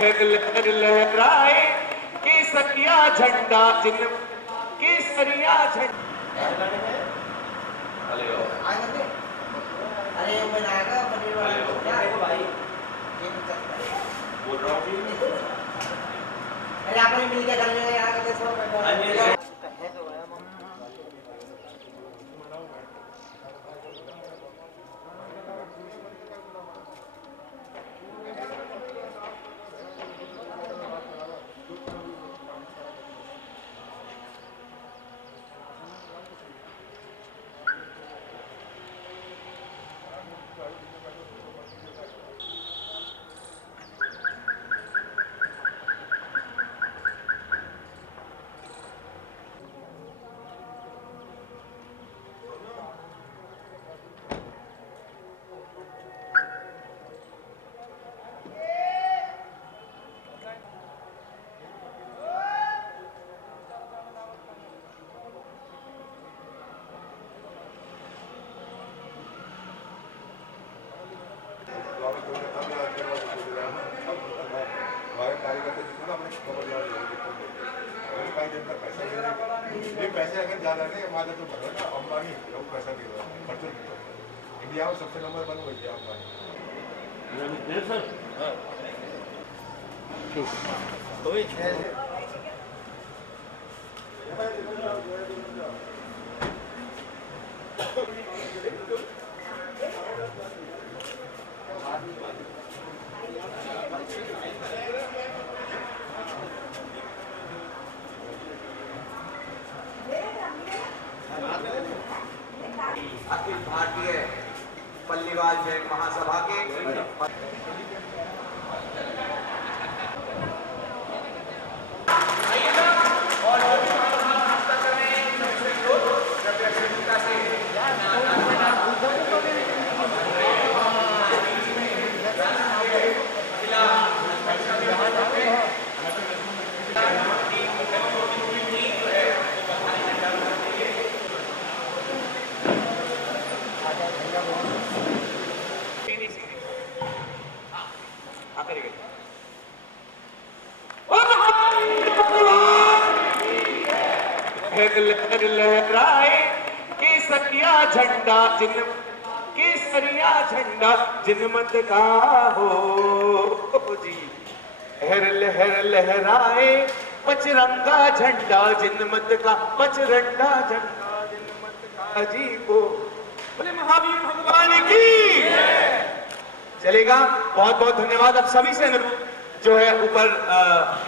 लहर लहराए केसरिया झंडा जिन केसरिया झंडा। अरे बनाएगा पनीर वाला भाई बोल रहा हूँ अरे आपने मिल के कर लिया यार कैसे हो पैसे अगर ज्यादा नहीं हमारा तो भरोसा अंबानी लोग पैसा दे रहे हैं खर्च इंडिया में सबसे नंबर 1 हो गया अंबानी। अखिल भारतीय पल्लीवाल जैन महासभा के लहर लहराए केसरिया झंडा जिन केसरिया झंडा जिनमत का हो जी। लहर लहराए पचरंगा झंडा जिनमत का पचरंगा झंडा जिनमत का जी को बोले महावीर भगवान की चलेगा। बहुत बहुत धन्यवाद। अब सभी से अनुरोध जो है ऊपर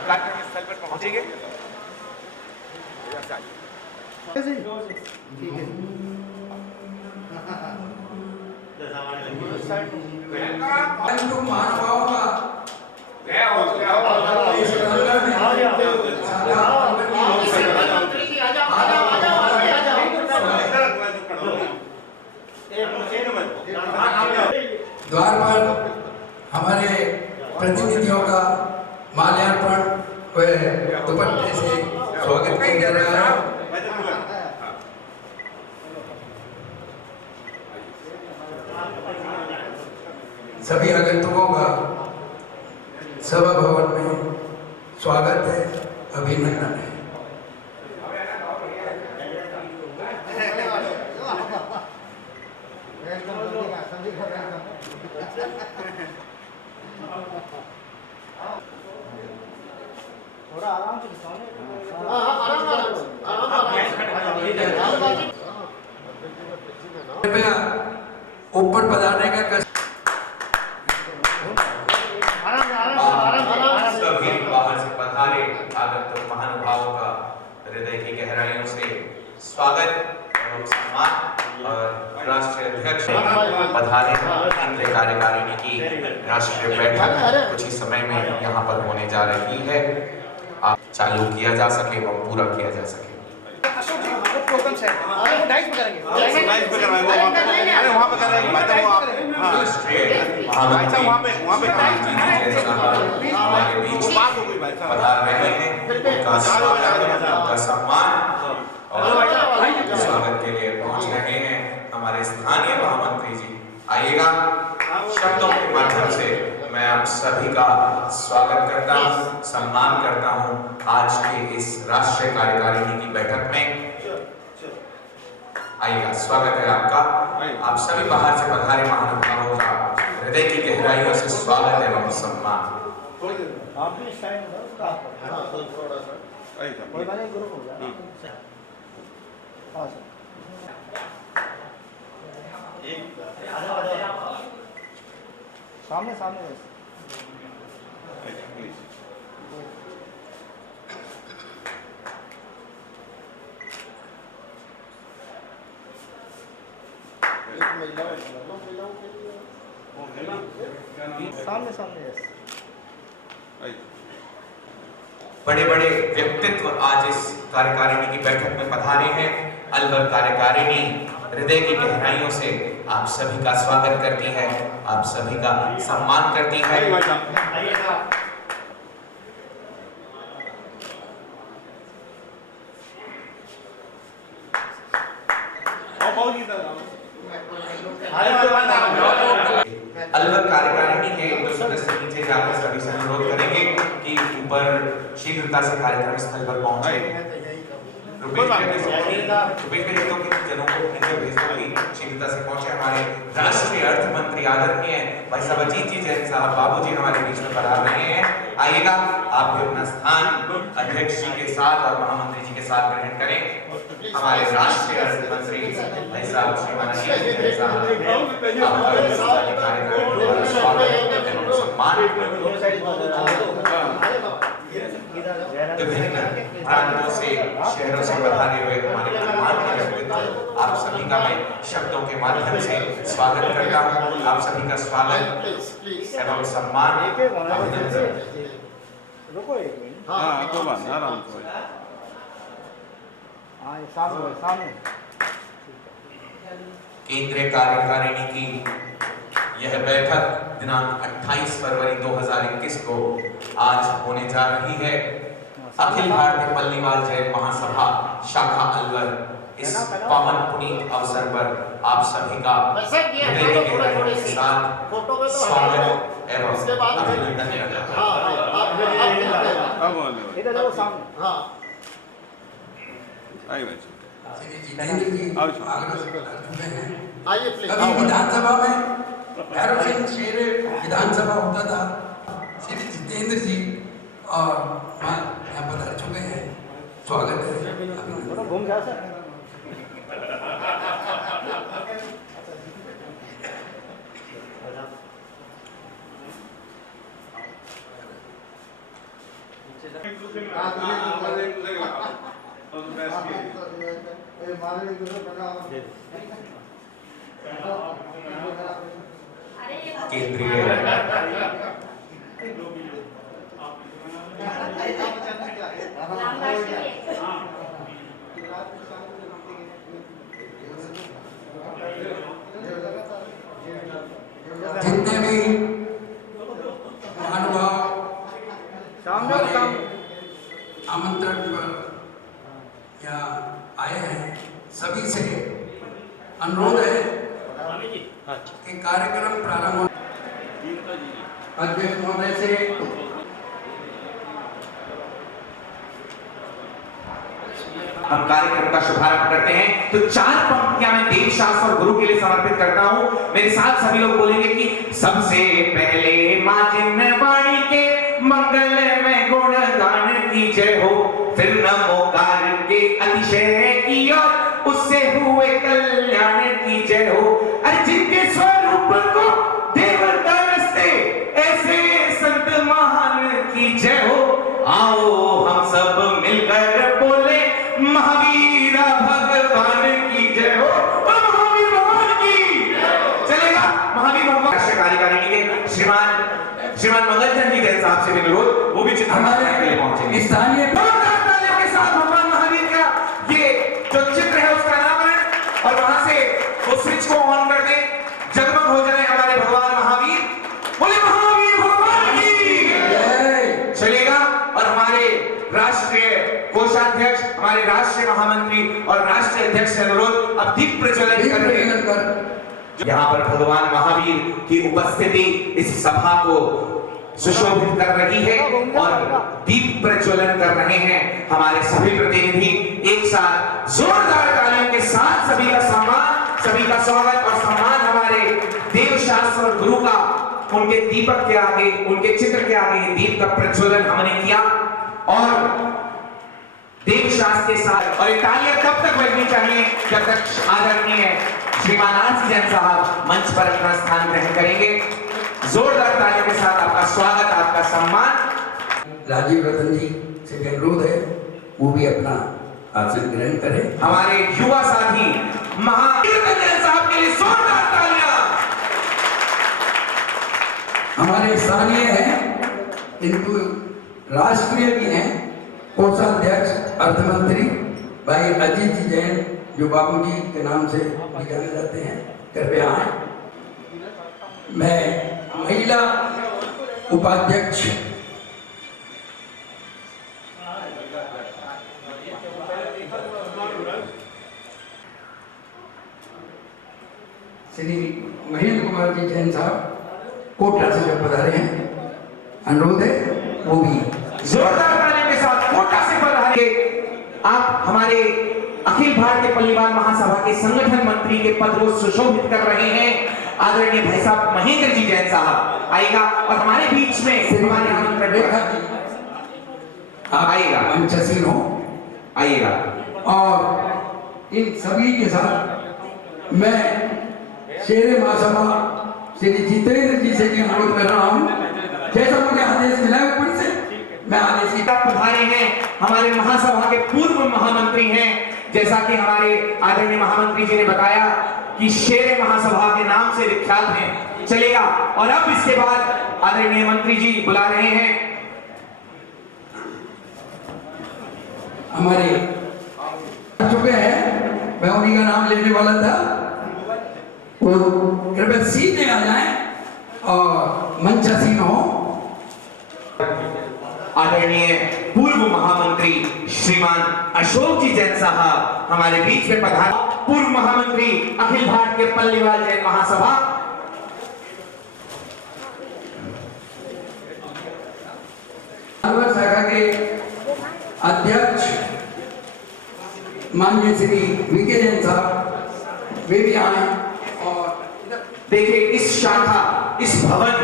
कार्यक्रम स्थल पर पहुंचेंगे। महानुभावों का द्वार पर हमारे प्रतिनिधियों का माल्यार्पण व दुपट्टे से स्वागत किया जा रहा है। सभी आगंतुकों का सभा भवन में स्वागत है, अभिनंदन है। थोड़ा आराम से कृपया ऊपर पधारने का सभी बाहर से पधारे आगंतुक महानुभावों का हृदय की गहराइयों से स्वागत एवं सम्मान। और राष्ट्रीय अध्यक्ष पधारे केंद्रीय कार्यकारिणी की राष्ट्रीय बैठक कुछ ही समय में यहाँ पर होने जा रही है। आप चालू किया जा सके एवं पूरा किया जा सके। सम्मान और स्वागत के लिए पहुंच रहे हैं हमारे स्थानीय महामंत्री जी। आइएगा, शब्दों के माध्यम से मैं आप सभी का स्वागत करता हूँ, सम्मान करता हूँ आज के इस राष्ट्रीय कार्यकारिणी की बैठक में। आइएगा, स्वागत है आपका। आप सभी बाहर से पधारे महानुभावों का हृदय की गहराइयों से स्वागत एवं सम्मान। आप भी स्टाइल थोड़ा सा कोई बात नहीं, ग्रुप हो गया। हाँ सर, सामने सामने बस। सामने सामने यस। बड़े बड़े व्यक्तित्व आज इस कार्यकारिणी की बैठक में पधारे हैं। अलवर कार्यकारिणी हृदय की गहराइयों से आप सभी का स्वागत करती है, आप सभी का सम्मान करती है। अलवर कार्यकारिणी के दो सदस्य नीचे जाकर सभी से अनुरोध करेंगे कि ऊपर शीघ्रता से कार्यक्रम स्थल पर पहुंचे। रुपेश जनों को नीचे भेज दो कि शीघ्रता से पहुंचे। हमारे राष्ट्रीय अर्थ मंत्री आदरणीय भाई साहब अजीत जी जैन साहब बाबूजी हमारे बीच में पधार रहे हैं। आइएगा, आप भी अपना स्थान अध्यक्ष जी के साथ और महामंत्री जी के साथ ग्रहण करें। हमारे राष्ट्रीय अर्थ मंत्री भाई साहब श्रीमान अजीत जैन साहब सम्मान विभिन्न प्रांतों से शहरों से पधारे हुए हमारे गणमान्य व्यक्तित्व आप सभी का मैं शब्दों के माध्यम से स्वागत करता हूँ। आप सभी का स्वागत एवं सम्मान अभिनंदन। रुको एक मिनट। हाँ तो बस आराम से। हाँ ये सामने सामने। केंद्रीय कार्यकारिणी की यह बैठक दिनांक 28 फरवरी 2021 को आज होने जा रही है। अखिल भारतीय पल्लीवाल जैन महासभा शाखा अलवर इस पावन पुनीत अवसर पर आप सभी का हृदय की गहराइयों के साथ स्वागत एवं अभिनंदन करता हूं। अब बोलो। इधर देखो सामने। हाँ। आइए भाई। श्री जितेंद्र जी आओ। आगरा से पधार चुके हैं। आइए प्लीज। कभी विधानसभा में भैरव सिंह शेरे विधानसभा होता था। श्री जितेंद्र जी और मैं यहाँ पधार चुके हैं। स्वागत है। थोड़ा घूम जाओ सर। केंद्रीय जितने भी महानुभाव हमारे आमंत्रण पर यहाँ आए हैं, सभी से अनुरोध है कि कार्यक्रम प्रारंभ हो। अध्यक्ष महोदय से हम कार्यक्रम का शुभारंभ करते हैं तो 4 पंक्तियां मैं देव शास्त्र और गुरु के लिए समर्पित करता हूं। मेरे साथ सभी लोग बोलेंगे कि सबसे पहले मां जिनवाणी के मंगल में गुणगान की जय हो, फिर नमोकार के अतिशय की और उससे हुए कल्याण की जय हो। अरे जिनके स्वरूप को देव तरसते ऐसे संत महान की जय हो। आओ हम सब मिलकर बोले महावीर भगवान की जय हो। महावीर भगवान की चलेगा। महावीर भगवान राष्ट्रीय कार्यकारिणी के श्रीमान मंगलचंद जी जैन साहब से अनुरोध, वो भी हमारे के लिए पहुंचेंगे। स्थानीय तालियों के साथ भगवान महावीर का ये जो चित्र है उसका अनावरण और वहां से वो स्विच को ऑन कर दे, जगमग हो जाए हमारे भगवान महावीर। बोले महावीर भगवान की चलेगा। और हमारे राष्ट्रीय कोषाध्यक्ष, हमारे राष्ट्रीय महामंत्री और राष्ट्रीय अध्यक्ष से अनुरोध अब दीप प्रज्वलन करके यहाँ पर भगवान महावीर की उपस्थिति इस सभा को सुशोभित कर रही है और दीप प्रज्वलन कर रहे हैं हमारे सभी प्रतिनिधि। एक साथ जोरदार तालियों के साथ सभी का सम्मान, सभी का स्वागत और सम्मान हमारे देव शास्त्र और गुरु का, उनके दीपक के आगे, उनके चित्र के आगे ये दीप का प्रज्वलन हमने किया और देव शास्त्र के साथ। और ये तालियां तब तक बजनी चाहिए जब तक आदरणीय श्रीमान आर सी जैन साहब मंच पर अपना स्थान ग्रहण करेंगे। जोरदार तालियों के साथ आपका स्वागत, आपका सम्मान। राजीव रतन जी से अनुरोध है वो भी अपना आसन ग्रहण करें। हमारे युवा साथी महावीर जैन साहब के लिए जोरदार तालियां। हमारे स्थानीय हैं किंतु राष्ट्रीय भी हैं, कोषाध्यक्ष अर्थमंत्री भाई अजीत जी जैन, जो बाबूजी के नाम से भी जाने जाते हैं, कृपया आए। मैं महिला उपाध्यक्ष श्री महेंद्र कुमार जी जैन साहब कोटा से जब पधारे हैं, अनुरोध है वो भी जोरदार तालियों के साथ कोटा से पधारे। आप हमारे अखिल भारतीय पल्लीवाल महासभा के संगठन मंत्री के पद को सुशोभित कर रहे हैं आदरणीय भाई साहब महेंद्र जी जैन साहब आएगा और हमारे बीच में हमारे आमंत्रण आएगा, मंचसीन हो आइएगा। और इन सभी के साथ मैं शेरे महासभा श्री जितेंद्र जी से भी अनुरोध कर रहा हूँ, जैसा मुझे आदेश मिला है ऊपर से, मैं आदेश की पधारे हैं हमारे महासभा के पूर्व महामंत्री हैं, जैसा कि हमारे आदरणीय महामंत्री जी ने बताया कि शेर महासभा के नाम से विख्यात हैं, चलेगा। और अब इसके बाद आदरणीय मंत्री जी बुला रहे हैं हमारे चुके हैं, मैं उन्हीं का नाम लेने वाला था, वो कृपया सीधे आ जाएं और मंचासीन हो। आदरणीय पूर्व महामंत्री श्रीमान अशोक जी जैन साहब हमारे बीच में पधारे। पूर्व महामंत्री अखिल भारतीय पल्लीवाल जैन महासभा, शाखा के अध्यक्ष माननीय श्री वीके जैन साहब वे भी आए। और देखिए इस शाखा, इस भवन,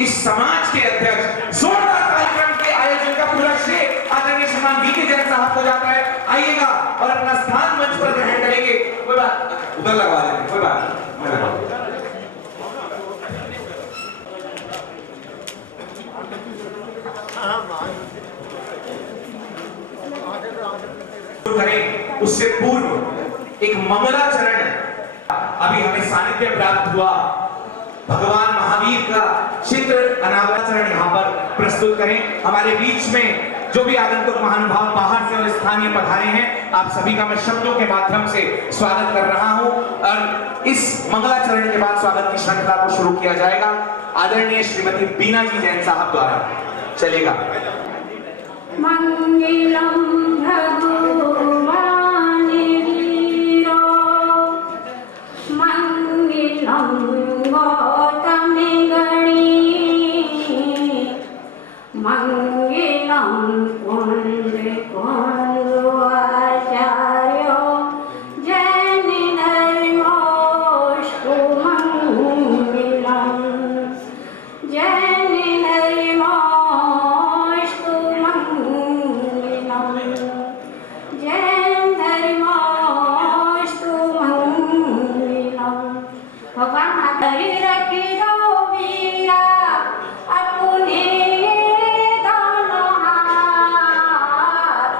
इस समाज के अध्यक्ष, जोरदार कार्यक्रम के आयोजन का पूरा श्रेय आदरणीय श्रीमान वीके जैन साहब को जाता है। आइएगा और अपना स्थान मंच पर ग्रहण करेंगे। कोई बात उधर लगवा देंगे, कोई बात करें। उससे पूर्व एक मंगलाचरण अभी हमें सानिध्य प्राप्त हुआ, भगवान महावीर का चित्र अनावरण यहाँ पर प्रस्तुत करें। हमारे बीच में जो भी आगंतुक महानुभाव बाहर से और स्थानीय पधारे हैं, आप सभी का मैं शब्दों के माध्यम से स्वागत कर रहा हूं और इस मंगलाचरण के बाद स्वागत की श्रृंखला को शुरू किया जाएगा आदरणीय श्रीमती बीना जी जैन साहब द्वारा। चलेगा। मंगलम भगवान वीरो मंगलम गौतम गणी मंगलम कुंद कुंद आचार्यो जैन धर्मोस्तु मंगलम जैन धर्मोस्तु मंगलम जैन धर्मोस्तु मंगलम। भगवान हरि रखी दो वीरा अपने दोनों हाथ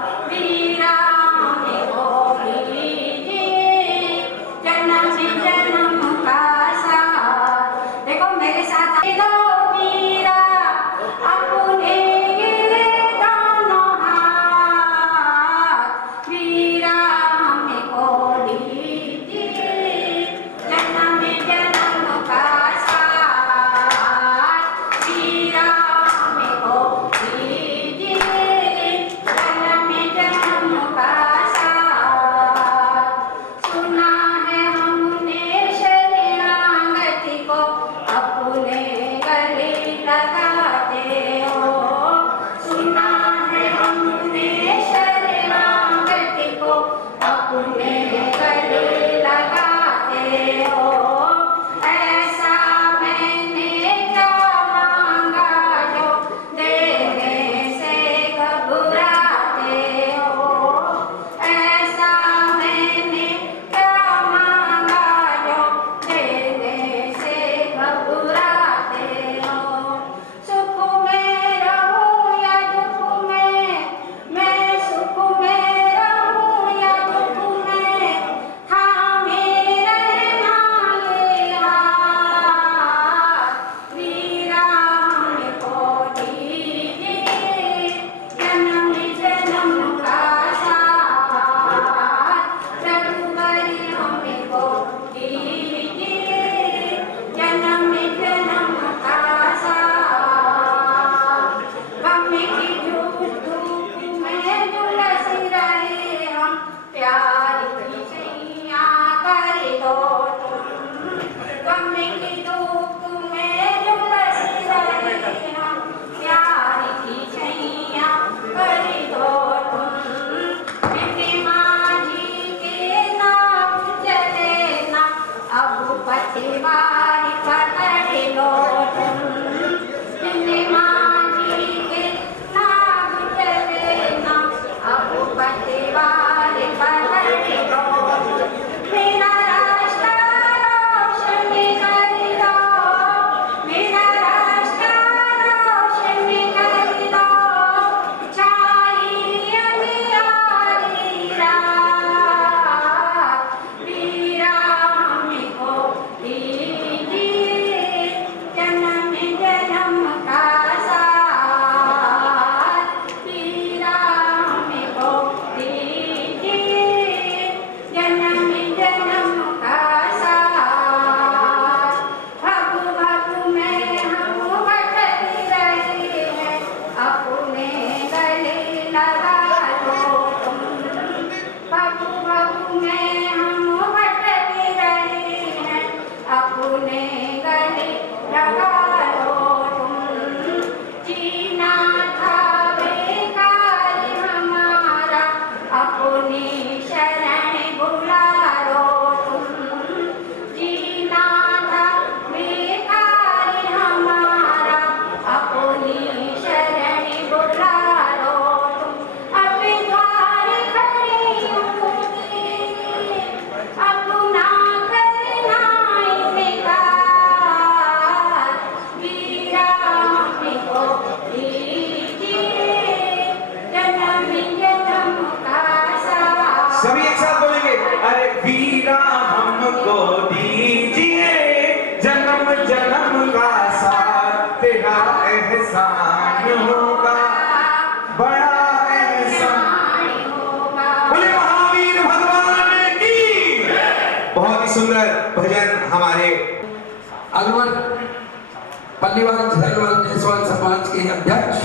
पल्लीवाल झलवाल जायसवाल समाज के अध्यक्ष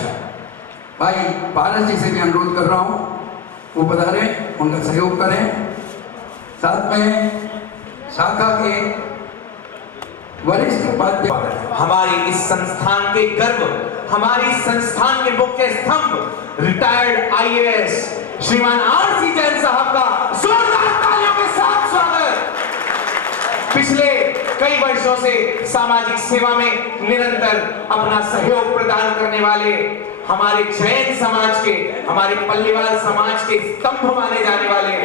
भाई पारस जी से भी अनुरोध कर रहा हूँ वो पधारे, उनका सहयोग करें। साथ में शाखा के वरिष्ठ उपाध्यक्ष, हमारे इस संस्थान के गर्व, हमारे इस संस्थान के मुख्य स्तंभ रिटायर्ड आईएएस श्रीमान आरसी जैन साहब का जोरदार तालियों के साथ स्वागत। पिछले कई वर्षों से सामाजिक सेवा में निरंतर अपना सहयोग प्रदान करने वाले हमारे जैन समाज के, हमारे पल्लीवाल समाज के स्तंभ माने जाने वाले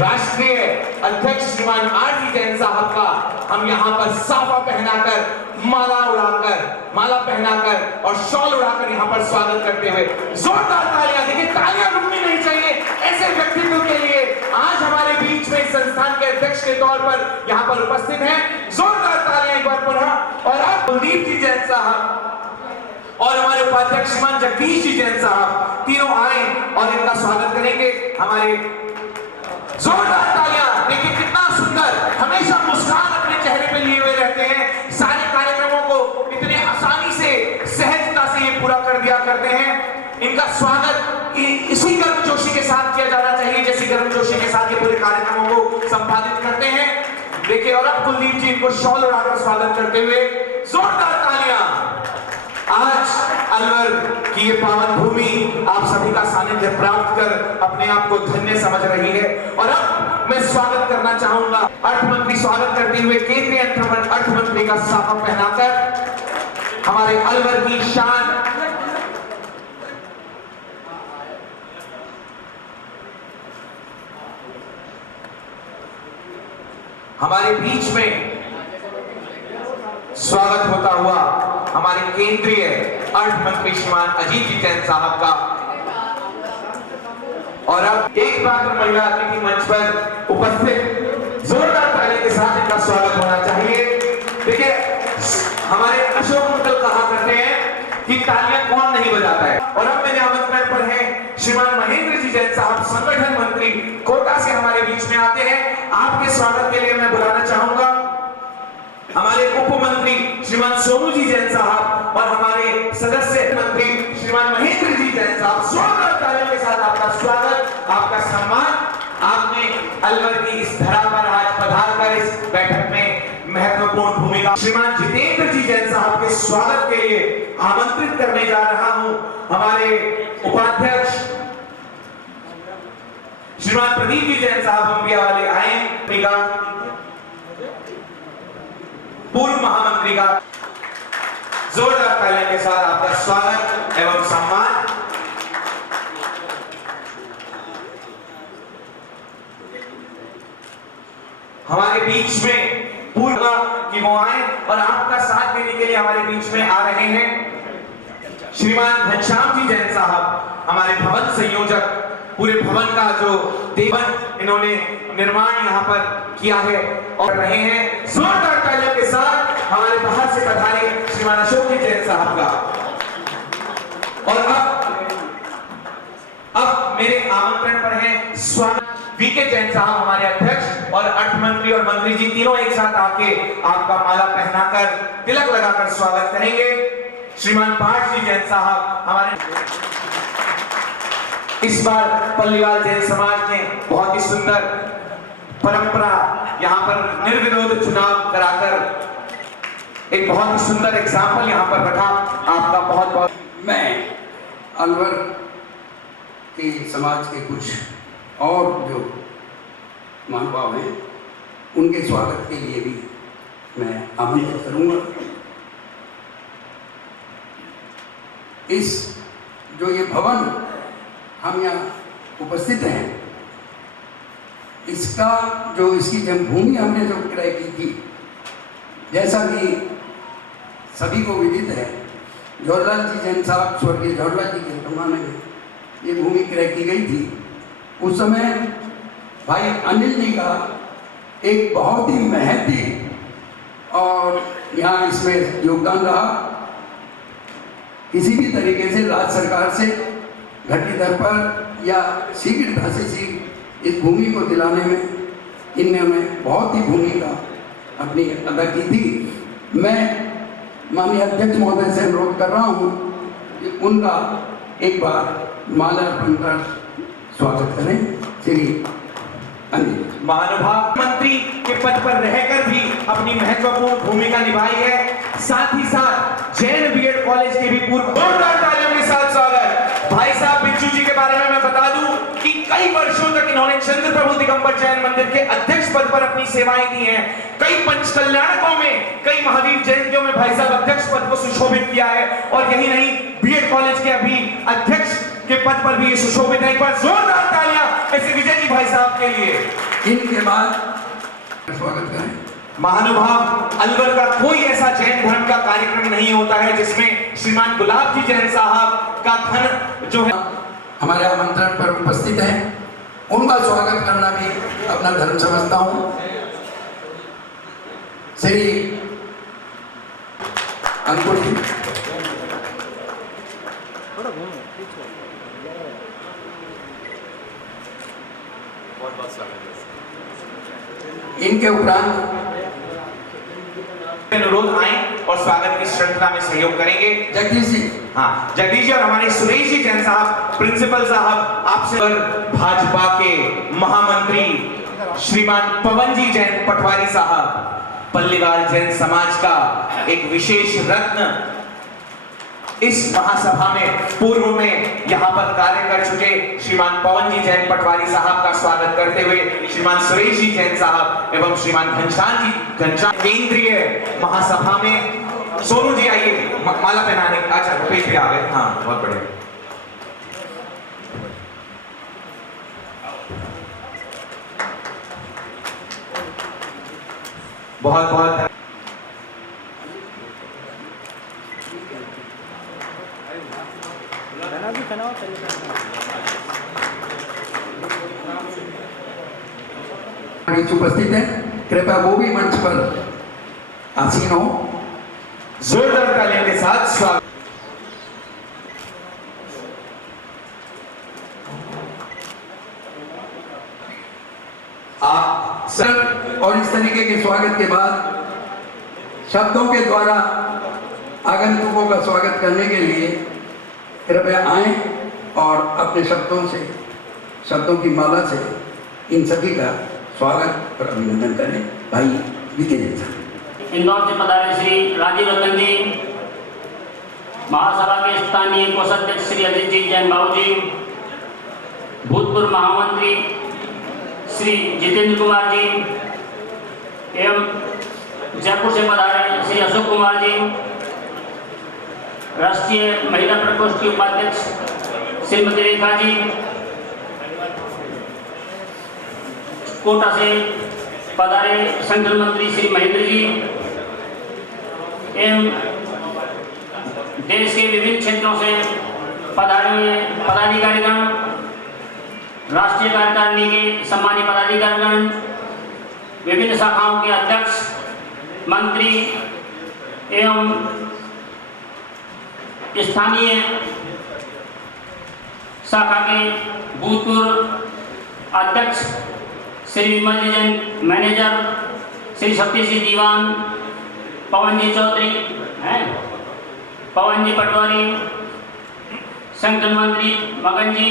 राष्ट्रीय अध्यक्ष श्रीमान आरसी जैन साहब का हम यहाँ पर साफा पहनाकर, माला पहनाकर और शॉल उड़ाकर यहाँ पर स्वागत करते हुए जोरदार तालियां। देखिए तालियां रुकनी नहीं चाहिए ऐसे व्यक्तित्व के लिए। आज हमारे बीच में संस्थान के अध्यक्ष के तौर पर यहाँ पर उपस्थित हैं। जोरदार तालियां एक बार पुनः। और अब कुलदीप जी जैन साहब और हमारे उपाध्यक्ष श्रीमान जगदीश जी जैन साहब तीनों आए और इनका स्वागत करेंगे। हमारे जोरदार तालियां। देखिए कितना सुंदर, हमेशा मुस्कान अपने चेहरे पे लिए हुए रहते हैं। सारे कार्यक्रमों को इतने आसानी से, सहजता से ये पूरा कर दिया करते हैं। इनका स्वागत इसी गर्मजोशी के साथ किया जाना चाहिए जैसी गर्मजोशी के साथ ये पूरे कार्यक्रमों को संपादित करते हैं। देखिए और अब कुलदीप जी इनको शॉल उड़ाकर स्वागत करते हुए जोरदार तालियां। आज अलवर की ये पावन भूमि आप सभी का सानिध्य प्राप्त कर अपने आप को धन्य समझ रही है। और अब मैं स्वागत करना चाहूंगा, अर्थ मंत्री स्वागत करते हुए केंद्रीय अर्थ मंत्री का साफा पहनाकर हमारे अलवर की शान, हमारे बीच में स्वागत होता हुआ हमारे केंद्रीय अर्थ मंत्री श्रीमान अजीत जी जैन साहब का। और अब एक मात्र महिला अतिथि मंच पर उपस्थित, जोरदार ताली के साथ इनका स्वागत होना चाहिए। देखिए हमारे अशोक अंकल कहा करते हैं कि तालियां कौन नहीं बजाता है। और अब मेरे आमंत्रण पर है श्रीमान महेंद्र जी जैन साहब, संगठन मंत्री कोटा से हमारे बीच में आते हैं। आपके स्वागत के लिए मैं बुलाना चाहूंगा हमारे उप मंत्री श्रीमान सोनू जी जैन साहब और हमारे सदस्य मंत्री श्रीमान महेंद्र जी जैन साहब। जोरदार तालियों के साथ आपका स्वागत, आपका सम्मान। आपने अलवर की इस धरा पर आज पधार कर इस बैठक में महत्वपूर्ण भूमिका। श्रीमान जितेंद्र जी जैन साहब के स्वागत के लिए आमंत्रित करने जा रहा हूं हमारे उपाध्यक्ष श्रीमान प्रदीप जी जैन साहब मुंबिया वाले आए, पूर्व महामंत्री का। जोरदार तालियों के साथ आपका स्वागत एवं सम्मान। हमारे बीच में पूर्व की वो आए और आपका साथ देने के लिए हमारे बीच में आ रहे हैं श्रीमान घनश्याम जी जैन साहब, हमारे भवन संयोजक। पूरे भवन का जो देवन इन्होंने निर्माण यहाँ पर किया है और रहे हैं। जोरदार तालियों के साथ हमारे बाहर से पधारे श्रीमान अशोक जी जैन साहब का। और अब मेरे आमंत्रण पर है स्वागत वीके जैन साहब, हमारे अध्यक्ष और अर्थ मंत्री और मंत्री जी तीनों एक साथ आके आपका माला पहनाकर, तिलक लगाकर स्वागत करेंगे। श्रीमान पाठ जी जैन साहब, हमारे इस बार पल्लीवाल जैन समाज ने बहुत ही सुंदर परंपरा यहाँ पर निर्विरोध चुनाव कराकर एक बहुत ही सुंदर एग्जाम्पल यहाँ पर रखा। आपका बहुत बहुत। मैं अलवर के समाज के कुछ और जो महानुभाव हैं उनके स्वागत के लिए भी मैं आमंत्रित करूंगा। इस जो ये भवन हम यहाँ उपस्थित हैं, इसका जो इसकी जब भूमि हमने जो क्रय की थी, जैसा कि सभी को विदित है, जवाहरलाल जी जैन साहब, स्वर्गीय जवाहरलाल जी के जमाने में ये भूमि क्रय की गई थी। उस समय भाई अनिल जी का एक बहुत ही महती और यहाँ इसमें योगदान रहा। किसी भी तरीके से राज्य सरकार से घटी दर पर या शीघ्रता से शीघ्र इस भूमि को दिलाने में इन्होंने बहुत ही भूमिका अपनी अदा की थी। मैं माननीय अध्यक्ष महोदय से अनुरोध कर रहा हूँ कि उनका एक बार माला अर्पण कर स्वागत करें। श्री अनिल महानुभाव मंत्री के पद पर रहकर भी अपनी महत्वपूर्ण भूमिका निभाई है। साथ ही साथ जैन बीएड कॉलेज के भी पूर्व जोरदार तालियों के साथ स्वागत। भाई साहब बिच्छू जी के बारे में मैं बता दूं कि कई वर्षों तक इन्होंने चंद्र प्रभु दिगंबर जैन मंदिर के अध्यक्ष पद पर अपनी सेवाएं दी हैं। कई पंचकल्याणकों में, कई महावीर जयंतियों में भाई साहब अध्यक्ष पद को सुशोभित किया है और यही नहीं, बीएड कॉलेज के अभी अध्यक्ष के पद पर भी ये सुशोभित है। एक बार जोरदार तालियां ऐसे विजय जी भाई साहब के लिए। इनके बाद स्वागत करें। महानुभाव, अलवर का कोई ऐसा जैन धर्म का कार्यक्रम नहीं होता है जिसमें श्रीमान गुलाब जी जैन साहब का धन जो है हमारे आमंत्रण पर उपस्थित हैं, उनका स्वागत करना भी अपना धर्म समझता हूं। श्री अंकुर जी, इनके उपरांत अनुरोध आए और स्वागत की श्रृंखला में सहयोग करेंगे। जगदीश जी, हाँ, जगदीश जी और हमारे सुरेश जी जैन साहब, प्रिंसिपल साहब, आपसे भाजपा के महामंत्री श्रीमान पवन जी जैन पटवारी साहब, पल्लीवाल जैन समाज का एक विशेष रत्न, इस महासभा में पूर्व में यहाँ पर कार्य कर चुके श्रीमान पवन जी जैन पटवारी साहब का स्वागत करते हुए श्रीमान सुरेश जी जैन साहब एवं श्रीमान घनश्याम केंद्रीय महासभा में। सोनू जी आइए माला पहनाने। अच्छा, पेज पे आ गए। हाँ, बहुत बढ़िया। बहुत बहुत उपस्थित हैं, कृपया वो भी मंच पर आसीन हो। जोरदार तालियों के साथ स्वागत। आप सर, और इस तरीके के स्वागत के बाद शब्दों के द्वारा आगंतुकों का स्वागत करने के लिए कृपया आए और अपने शब्दों की माला से इन सभी का स्वागत और अभिनंदन करें। भाई विके जैसा। इंदौर से पधारे श्री राजीव रतन जी, महासभा के स्थानीय कोषाध्यक्ष श्री अजीत जी जैन बाबू जी, भूतपूर्व महामंत्री श्री जितेंद्र कुमार जी एवं जयपुर से पधारे श्री अशोक कुमार जी, राष्ट्रीय महिला प्रकोष्ठ की उपाध्यक्ष श्रीमती रेखा जी, कोटा से पधारे संगठन मंत्री श्री महेंद्र जी एवं देश के विभिन्न क्षेत्रों से पधारे हुए पदाधिकारीगण, राष्ट्रीय कार्यकारिणी के सम्मानित पदाधिकारीगण, विभिन्न शाखाओं के अध्यक्ष, मंत्री एवं स्थानीय शाखा के भूतपूर्व अध्यक्ष श्री विमल जी जैन, मैनेजर श्री सतीश जी दीवान, पवन जी चौधरी हैं, पवन जी पटवारी, संगठन मंत्री मगन जी,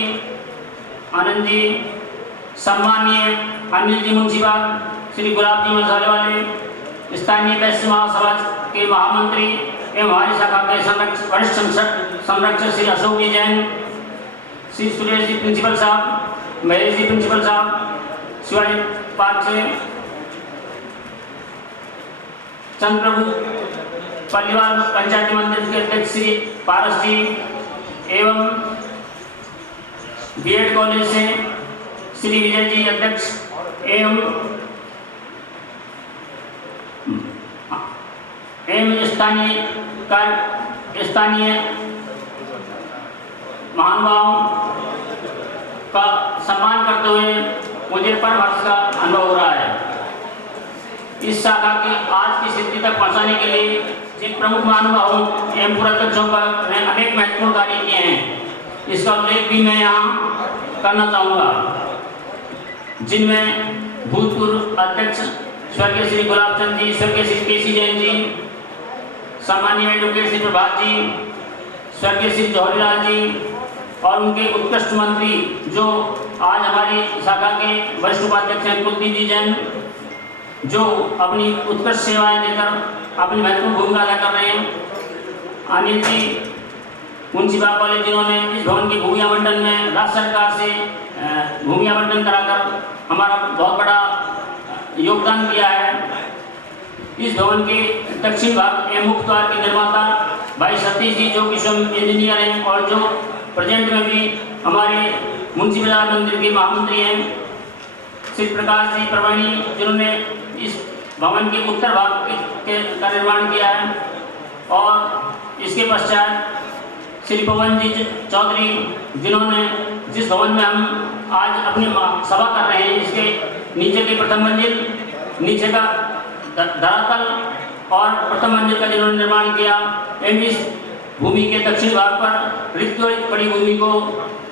आनंद जी, सम्मानीय अनिल जी मुंशीबाग, श्री गुलाब जी मसाले वाले, स्थानीय वैश्य महासभा के महामंत्री एवं हमारी शाखा के वरिष्ठ संरक्षक श्री अशोक जी जैन, श्री सुरेश जी प्रिंसिपल साहब, महेश जी प्रिंसिपल साहब, शिवाजी पार्क से चंद्रप्रभु पल्लीवाल पंचायती मंदिर के अध्यक्ष श्री पारस जी एवं बीएड कॉलेज से श्री विजय जी अध्यक्ष एवं स्थानीय महानुभावों का सम्मान करते हुए मुझे पर वर्ष का अनुभव हो रहा है। इस शाखा की आज की स्थिति तक पहुंचाने के लिए जिन प्रमुख महानुभावों एवं पुरातत्वों का अनेक महत्वपूर्ण कार्य किए हैं, इसका उल्लेख भी मैं यहाँ करना चाहूँगा, जिनमें भूतपूर्व अध्यक्ष स्वर्गीय श्री गुलाब चंद जी, स्वर्गीय श्री केसी जैन जी, सम्मानीय एडवोकेट श्री प्रभात जी, स्वर्गीय श्री जौहरीलाल जी और उनके उत्कृष्ट मंत्री जो आज हमारी शाखा के वरिष्ठ उपाध्यक्ष हैं कुलदीप जी जैन, जो अपनी उत्कृष्ट सेवाएं देकर अपनी महत्वपूर्ण भूमिका अदा कर रहे हैं। अनिल जी मुंशी बाग कॉलेज, जिन्होंने इस भवन की भूमि आवंटन में राज्य सरकार से भूमि आवंटन कराकर हमारा बहुत बड़ा योगदान दिया है। इस भवन के दक्षिण भाग एवं मुख्य द्वार के निर्माता भाई सतीश जी, जो कि स्वयं इंजीनियर हैं और जो प्रेजेंट में भी हमारे मुंशी बाजार मंदिर के महामंत्री हैं। श्री प्रकाश जी प्रवाणी, जिन्होंने इस भवन के उत्तर भाग का निर्माण किया है। और इसके पश्चात श्री पवन जी चौधरी, जिन्होंने जिस भवन में हम आज अपनी सभा कर रहे हैं, इसके नीचे की प्रथम मंजिल, नीचे का धरातल और प्रथम मंजिल का जिन्होंने निर्माण किया। एवं इस भूमि के दक्षिण भाग पर रिक्त पड़ी भूमि को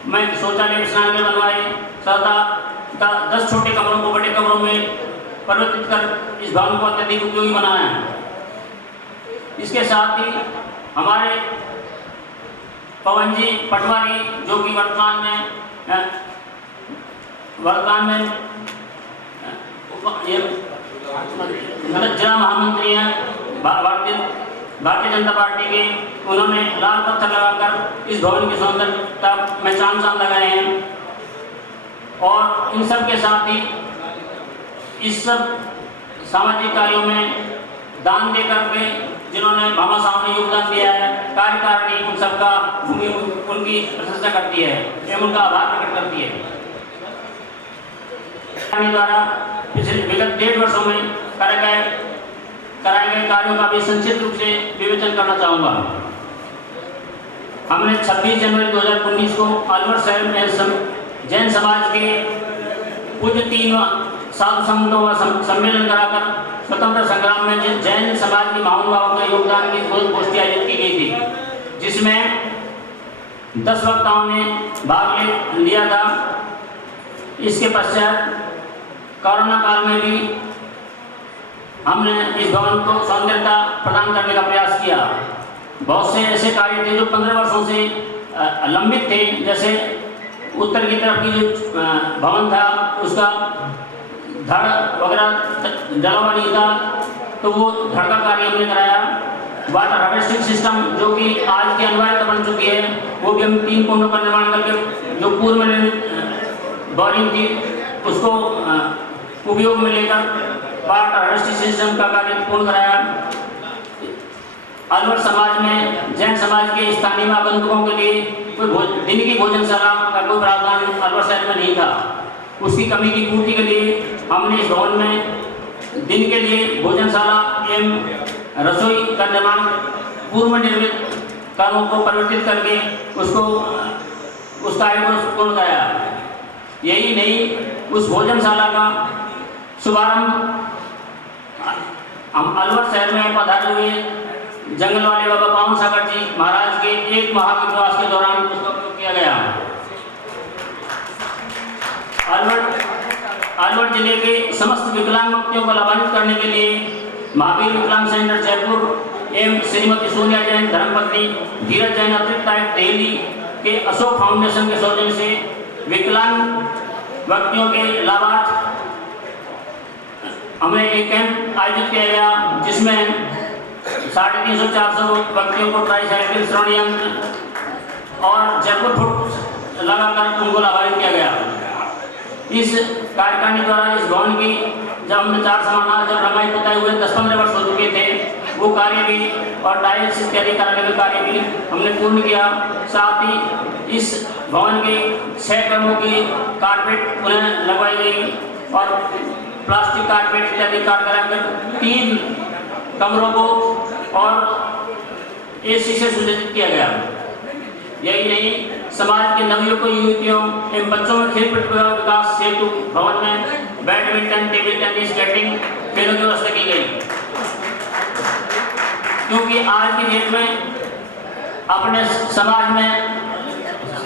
मैं शौचालय स्नानालय बनवाए, तथा 10 छोटे कमरों को बड़े कमरों में परिवर्तित कर इस भवन को अत्यधिक उपयोगी बनाया है। इसके साथ ही हमारे पवन जी पटवारी, जो कि वर्तमान में ये जिला महामंत्री हैं भारतीय जनता पार्टी के, उन्होंने लाल पत्थर लगाकर इस भवन की सौंदर्यता में चांद लगाए हैं। और इन सब के साथ ही इस सब सामाजिक कार्यों में दान दे करके जिन्होंने भामाशाह ने योगदान दिया है, कार्यकारिणी उन सबका उनकी प्रशंसा करती है एवं उनका आभार प्रकट करती है। द्वारा पिछले विगत 1.5 वर्षों में कराए गए कार्यों का भी संक्षिप्त रूप से विवेचन करना चाहूँगा। हमने 26 जनवरी 2019 को अलवर शहर में जैन समाज के पूज्य 3 साधु संतों का सम्मेलन कराकर स्वतंत्र संग्राम में जैन समाज के महानुभावों के योगदान की गोष्ठी आयोजित की गई थी, जिसमें 10 वक्ताओं ने भाग लिया था। इसके पश्चात कोरोना काल में भी हमने इस भवन को सौंदर्यता प्रदान करने का प्रयास किया। बहुत से ऐसे कार्य थे जो 15 वर्षों से लंबित थे, जैसे उत्तर की तरफ की जो भवन था उसका धड़ वगैरह डला नहीं था, तो वो धड़ का कार्य हमने कराया। वाटर हार्वेस्टिंग सिस्टम, जो कि आज की अनिवार्यता बन चुकी है, वो भी हम 3 कुंडों का निर्माण करके जो पूर्व में निर्मित बोरिंग थी उसको उपयोग में लेकर वाटर हार्वेस्टिंग सिस्टम का कार्य पूर्ण कराया। अलवर समाज में जैन समाज के स्थानीय आगंतुकों के लिए कोई दिन की भोजनशाला का कोई प्रावधान अलवर शहर में नहीं था। उसकी कमी की पूर्ति के लिए हमने इस भवन में दिन के लिए भोजनशाला एवं रसोई का निर्माण पूर्व निर्मित कामों को परिवर्तित करके उस कार्य को पूर्ण कराया। यही नहीं, उस भोजनशाला का शुभारंभ हम अलवर शहर में पधारे हुए जंगल वाले बाबा पावन सागर जी महाराज के 1 माह के प्रवास के दौरान उसका उपयोग किया गया। अलवर जिले के समस्त विकलांग व्यक्तियों को लाभान्वित करने के लिए महावीर विकलांग सेंटर जयपुर एवं श्रीमती सोनिया जैन धर्मपत्नी धीरज जैन अतिरिक्त आयुक्त दिल्ली के अशोक फाउंडेशन के सौजन्य से विकलांग व्यक्तियों के लाभार्थ हमें एक कैंप आयोजित किया गया, जिसमें 350-400 व्यक्तियों को ट्राईसाइकिल, श्रवण यंत्र और जयपुर फुट लगाकर उनको लाभान्वित किया गया। इस कार्यकारिणी द्वारा इस भवन की जब हमने 4 सामान जब रंगाई पुताई हुए 10-15 वर्ष हो चुके थे, वो कार्य भी और टाइल्स इत्यादि कराने का कार्य भी हमने पूर्ण किया। साथ ही इस भवन के 6 कमरों की कारपेट उन्हें लगवाई गई और प्लास्टिक कारपेट इत्यादि कार्य कराकर 3 कमरों को और एसी से सुसज्जित किया गया। यही नहीं, समाज के नवयुवकों युवतियों एवं बच्चों में खेल प्रतिभा विकास हेतु भवन में बैडमिंटन, टेबल टेनिस, स्केटिंग खेलों की व्यवस्था की गई। क्योंकि आज की डेट में अपने समाज में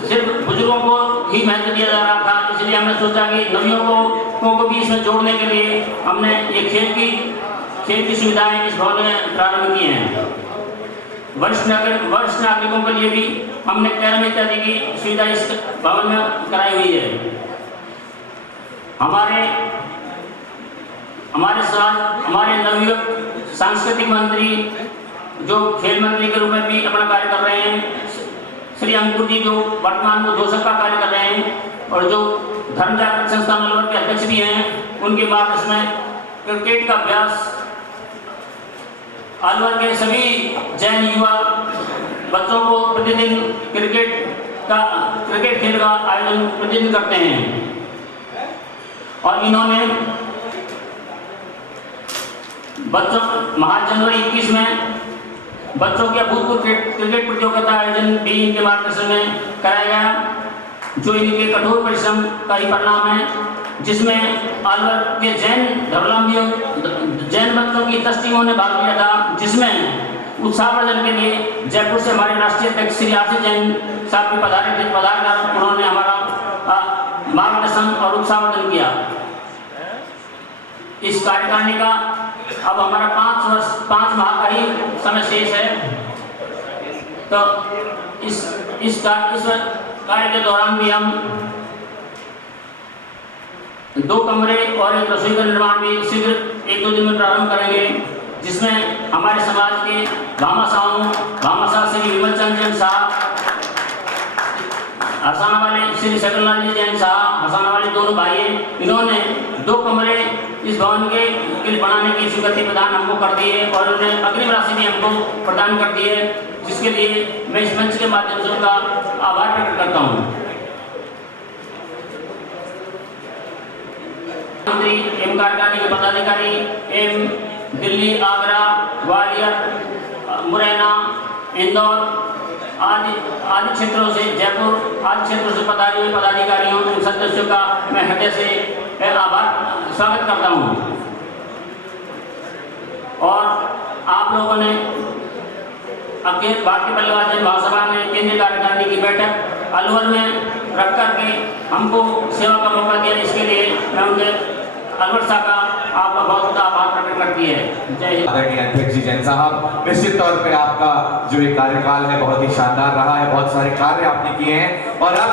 सिर्फ बुजुर्गों को ही महत्व दिया जा रहा था, इसलिए हमने सोचा कि नवयुवकों को भी इसमें जोड़ने के लिए हमने ये खेल की सुविधाएं इस भवन में प्रारंभ की हैं। वरिष्ठ नागरिकों के लिए भी हमने कैरम इत्यादि की सुविधा इस भवन में कराई हुई है। हमारे नवयुवक सांस्कृतिक मंत्री जो खेल मंत्री के रूप में भी अपना कार्य कर रहे हैं, श्री अंकुर जी जो वर्तमान में जोशक का कार्य कर रहे हैं और जो धर्म जागृत संस्थान अलवर के अध्यक्ष भी हैं, उनके बाद इसमें क्रिकेट का अभ्यास अलवर के सभी जैन युवा बच्चों को प्रतिदिन क्रिकेट खेल का आयोजन प्रतिदिन करते हैं। और इन्होंने बच्चों जनवरी 21 में बच्चों के अभूतपूर्व क्रिकेट प्रतियोगिता आयोजन भी इनके मार्गदर्शन में कराया गया, जो इनके कठोर परिश्रम का ही परिणाम है, जिसमें अलवर के जैन बच्चों की 10 टीमों ने भाग लिया था, जिसमें उत्साहवर्धन के लिए जयपुर से हमारे राष्ट्रीय अध्यक्ष श्री आशीष जैन साहब भी पधारकर उन्होंने हमारा मार्गदर्शन और उत्साहवर्धन किया। इस कार्यकारिणी का अब हमारा 5 माह का ही समय शेष है, तो इस कार्य के दौरान भी हम 2 कमरे और एक रसोई का निर्माण भी शीघ्र 1-2 दिन में प्रारंभ करेंगे, जिसमें हमारे समाज के भामाशाह श्री विमल चंद जैन साहब, हरसाना वाले श्री सकलनाथ जी जैन साहब, हरसाना वाले दोनों भाई, इन्होंने 2 कमरे इस भवन के लिए बनाने की स्वीकृति प्रदान हमको कर दी है और उन्होंने अग्रिम राशि भी हमको प्रदान कर दी है, जिसके लिए मैं इस मंच के माध्यम से उनका आभार प्रकट करता हूँ। मंत्री एवं कार्यकारिणी के पदाधिकारी एवं दिल्ली, आगरा, ग्वालियर, मुरैना, इंदौर आदि क्षेत्रों से, जयपुर आदि क्षेत्रों से पधारे हुए पदाधिकारियों एवं सदस्यों का मैं हृदय से आभार स्वागत करता हूँ। और आप लोगों ने अखिल भारतीय परिवार जन महासभा ने केंद्रीय कार्यकारिणी की बैठक अलवर में रख करके हमको सेवा का मौका दिया, इसके लिए मैं उनके अलवर शाखा आपका बहुत आभार प्रकट करती है। जय हिंद। आदरणीय अध्यक्ष जी जैन साहब, निश्चित तौर पे आपका जो ये कार्यकाल है बहुत ही शानदार रहा है, बहुत सारे कार्य आपने किए हैं और अब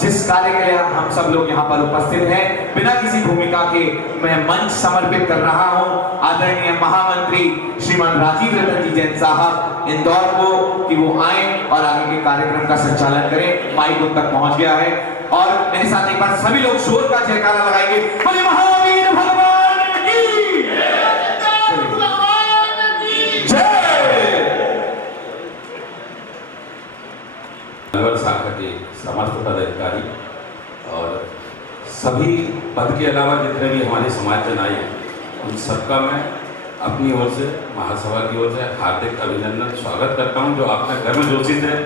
जिस कार्य के लिए हम सब लोग यहाँ पर उपस्थित हैं, बिना किसी भूमिका के मैं मंच समर्पित कर रहा हूँ आदरणीय महामंत्री श्रीमान राजीव रतन जी जैन साहब इंदौर को, कि वो आए और आगे के कार्यक्रम का संचालन करें। माइक उन तक पहुंच गया है और मेरे साथ एक बार सभी लोग शोर का जयकारा लगाएंगे, बोले महावीर भगवान की जय। अलवर शाखा के समस्त पदाधिकारी और सभी पद के अलावा जितने भी हमारे समाज जन आए हैं, उन सबका मैं अपनी ओर से, महासभा की ओर से हार्दिक अभिनंदन स्वागत करता हूं। जो आपने घर में जोशित है,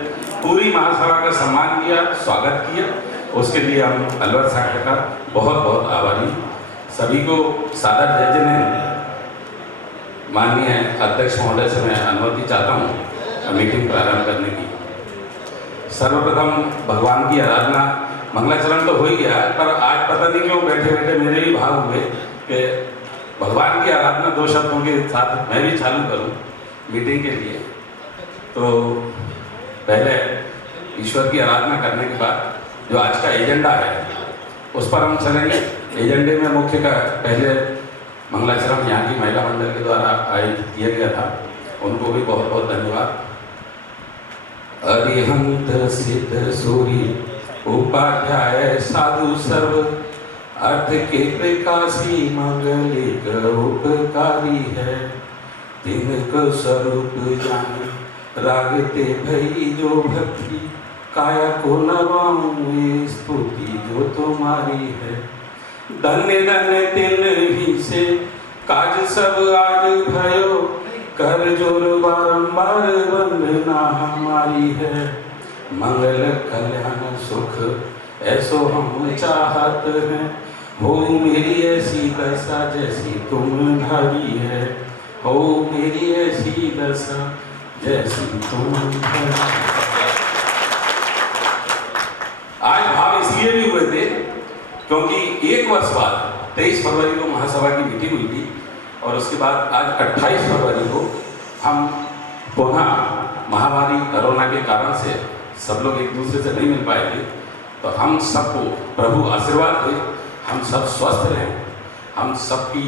पूरी महासभा का सम्मान किया, स्वागत किया, उसके लिए हम अलवर शाखा का बहुत बहुत आभारी। सभी को सादर जय जिन्हें माननीय अध्यक्ष महोदय से मैं अनुमति चाहता हूँ मीटिंग प्रारंभ करने की। सर्वप्रथम भगवान की आराधना, मंगलाचरण तो हो ही गया, पर आज पता नहीं क्यों बैठे बैठे मेरे भी भाव हुए कि भगवान की आराधना 2 शब्दों के साथ मैं भी चालू करूं मीटिंग के लिए। तो पहले ईश्वर की आराधना करने के बाद जो आज का एजेंडा है उस पर हम चलेंगे। एजेंडे में मुख्य का पहले मंगलाचरण यहाँ की महिला मंडल के द्वारा आयोजित किया गया था, उनको भी बहुत बहुत धन्यवाद। अरिहंत सिद्ध सूरी उपाध्याय साधु सर्व अर्थ के प्रकाशी मंगलिक उपकारी है, तिनको स्वरूप जान रागते भई जो भक्ति, काया को नवाऊं स्तुति जो तुम्हारी है। धन्य धन्य तिन ही से काज सब आज भयो, कर जोर बारंबार वंदना हमारी है। मंगल कल्याण सुख ऐसो हम चाहत हैं, हो मेरी ऐसी दशा जैसी तुम धारी है, हो मेरी ऐसी दशा जैसी तुम धारी। आज भाव इसलिए भी हुए थे क्योंकि 1 वर्ष बाद 23 फरवरी को महासभा की मीटिंग हुई थी और उसके बाद आज 28 फरवरी को हम पुनः महामारी कोरोना के कारण से सब लोग एक दूसरे से नहीं मिल पाए थे, तो हम सबको प्रभु आशीर्वाद दे, हम सब स्वस्थ रहें, हम सबकी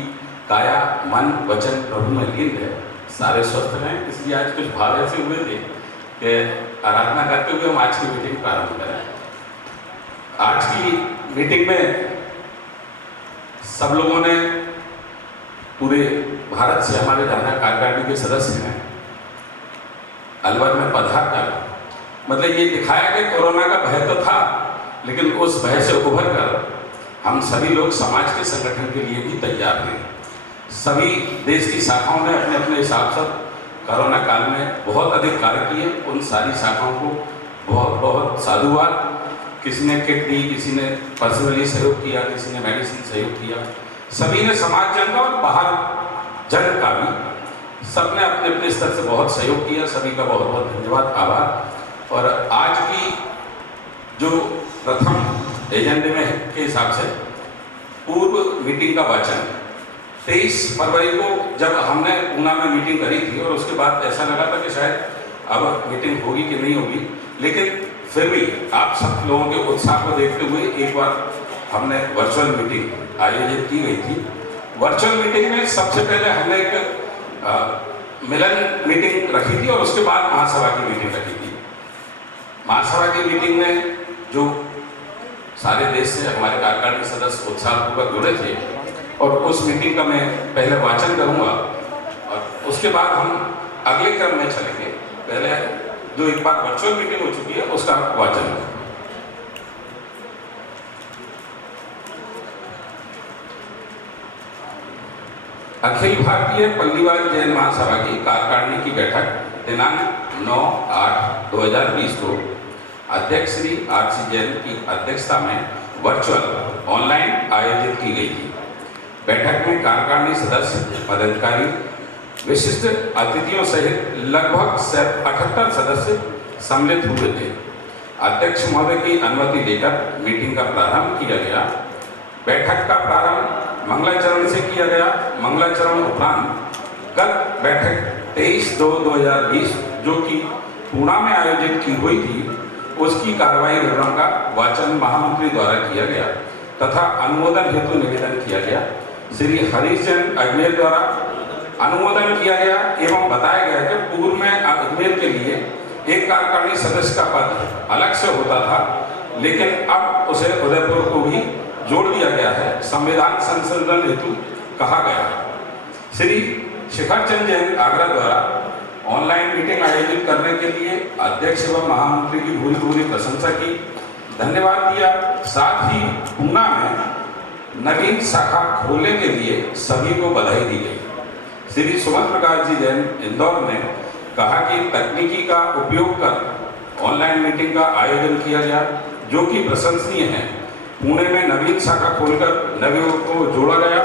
काया मन वचन प्रभु में लीन रहे, सारे स्वस्थ रहें। इसलिए आज कुछ भाव ऐसे हुए थे कि आराधना करते हुए हम आज की मीटिंग प्रारंभ करें। आज की मीटिंग में सब लोगों ने पूरे भारत से हमारे जहाँ कार्यकारिणी के सदस्य हैं अलवर में पधार कर मतलब ये दिखाया कि कोरोना का भय तो था, लेकिन उस भय से उभर कर हम सभी लोग समाज के संगठन के लिए भी तैयार हैं। सभी देश की शाखाओं ने अपने अपने हिसाब से कोरोना काल में बहुत अधिक कार्य किए। उन सारी शाखाओं को बहुत बहुत साधुवाद। किसी ने किट दी, किसी ने पर्सनली सहयोग किया, किसी ने मेडिसिन सहयोग किया, सभी ने समाज जन का और बाहर जन का भी सबने अपने अपने स्तर से बहुत सहयोग किया। सभी का बहुत बहुत धन्यवाद, आभार। और आज की जो प्रथम एजेंडे में के हिसाब से पूर्व मीटिंग का वाचन 23 फरवरी को जब हमने ऊना में मीटिंग करी थी और उसके बाद ऐसा लगा था कि शायद अब मीटिंग होगी कि नहीं होगी, लेकिन फिर भी आप सब लोगों के उत्साह को देखते हुए एक बार हमने वर्चुअल मीटिंग आयोजित की गई थी। वर्चुअल मीटिंग में सबसे पहले हमने एक मिलन मीटिंग रखी थी और उसके बाद महासभा की मीटिंग रखी थी। महासभा की मीटिंग में जो सारे देश से हमारे कार्यकारिणी सदस्य उत्साहपूर्वक जुड़े थे और उस मीटिंग का मैं पहले वाचन करूंगा और उसके बाद हम अगले क्रम में चलेंगे। पहले जो एक बार वर्चुअल मीटिंग हो चुकी है उसका वाचन। अखिल भारतीय पल्लीवाल जैन महासभा की कार्यकारिणी की बैठक दिनांक 9/8/2020 को अध्यक्ष श्री RC जैन की अध्यक्षता में वर्चुअल ऑनलाइन आयोजित की गई थी। बैठक में कार्यकारिणी सदस्य, पदाधिकारी, विशिष्ट अतिथियों सहित लगभग 78 सदस्य सम्मिलित हुए थे। अध्यक्ष महोदय की अनुमति लेकर मीटिंग का प्रारंभ किया गया। बैठक का प्रारंभ मंगलाचरण से किया गया। मंगलाचरण उपरांत गत बैठक 23/2/2020 जो कि पूना में आयोजित की हुई थी उसकी कार्रवाई विवरण का वाचन महामंत्री द्वारा किया गया तथा अनुमोदन हेतु निवेदन किया गया। श्री हरीश जैन अजमेर द्वारा अनुमोदन किया गया एवं बताया गया कि पूर्व में अजमेर के लिए एक कार्यकारिणी सदस्य का पद अलग से होता था, लेकिन अब उसे उदयपुर को भी जोड़ दिया गया है। संविधान संशोधन हेतु कहा गया। श्री शिखर चंद जैन आगरा द्वारा ऑनलाइन मीटिंग आयोजित करने के लिए अध्यक्ष एवं महामंत्री की भूरी भूरी प्रशंसा की, धन्यवाद दिया। साथ ही पूना में नवीन शाखा खोलने के लिए सभी को बधाई दी गई। श्री सुमन प्रकाश जी जैन इंदौर ने कहा कि तकनीकी का उपयोग कर ऑनलाइन मीटिंग का आयोजन किया गया जो कि प्रशंसनीय है। पुणे में नवीन शाखा खोलकर नवयुवकों को जोड़ा गया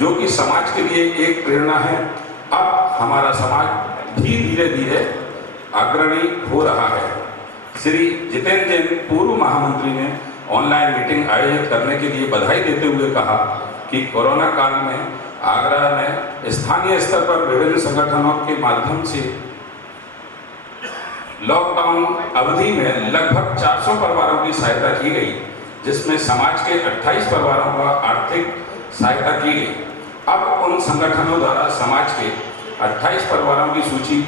जो कि समाज के लिए एक प्रेरणा है। अब हमारा समाज भी धीरे धीरे अग्रणी हो रहा है। श्री जितेंद्र जैन पूर्व महामंत्री ने ऑनलाइन मीटिंग आयोजित करने के लिए बधाई देते हुए कहा कि कोरोना काल में आगरा में स्थानीय स्तर पर विभिन्न संगठनों के माध्यम से लॉकडाउन अवधि में लगभग 400 परिवारों की सहायता की गई, जिसमें समाज के 28 परिवारों का आर्थिक सहायता की गई। अब उन संगठनों द्वारा समाज के 28 परिवारों की सूची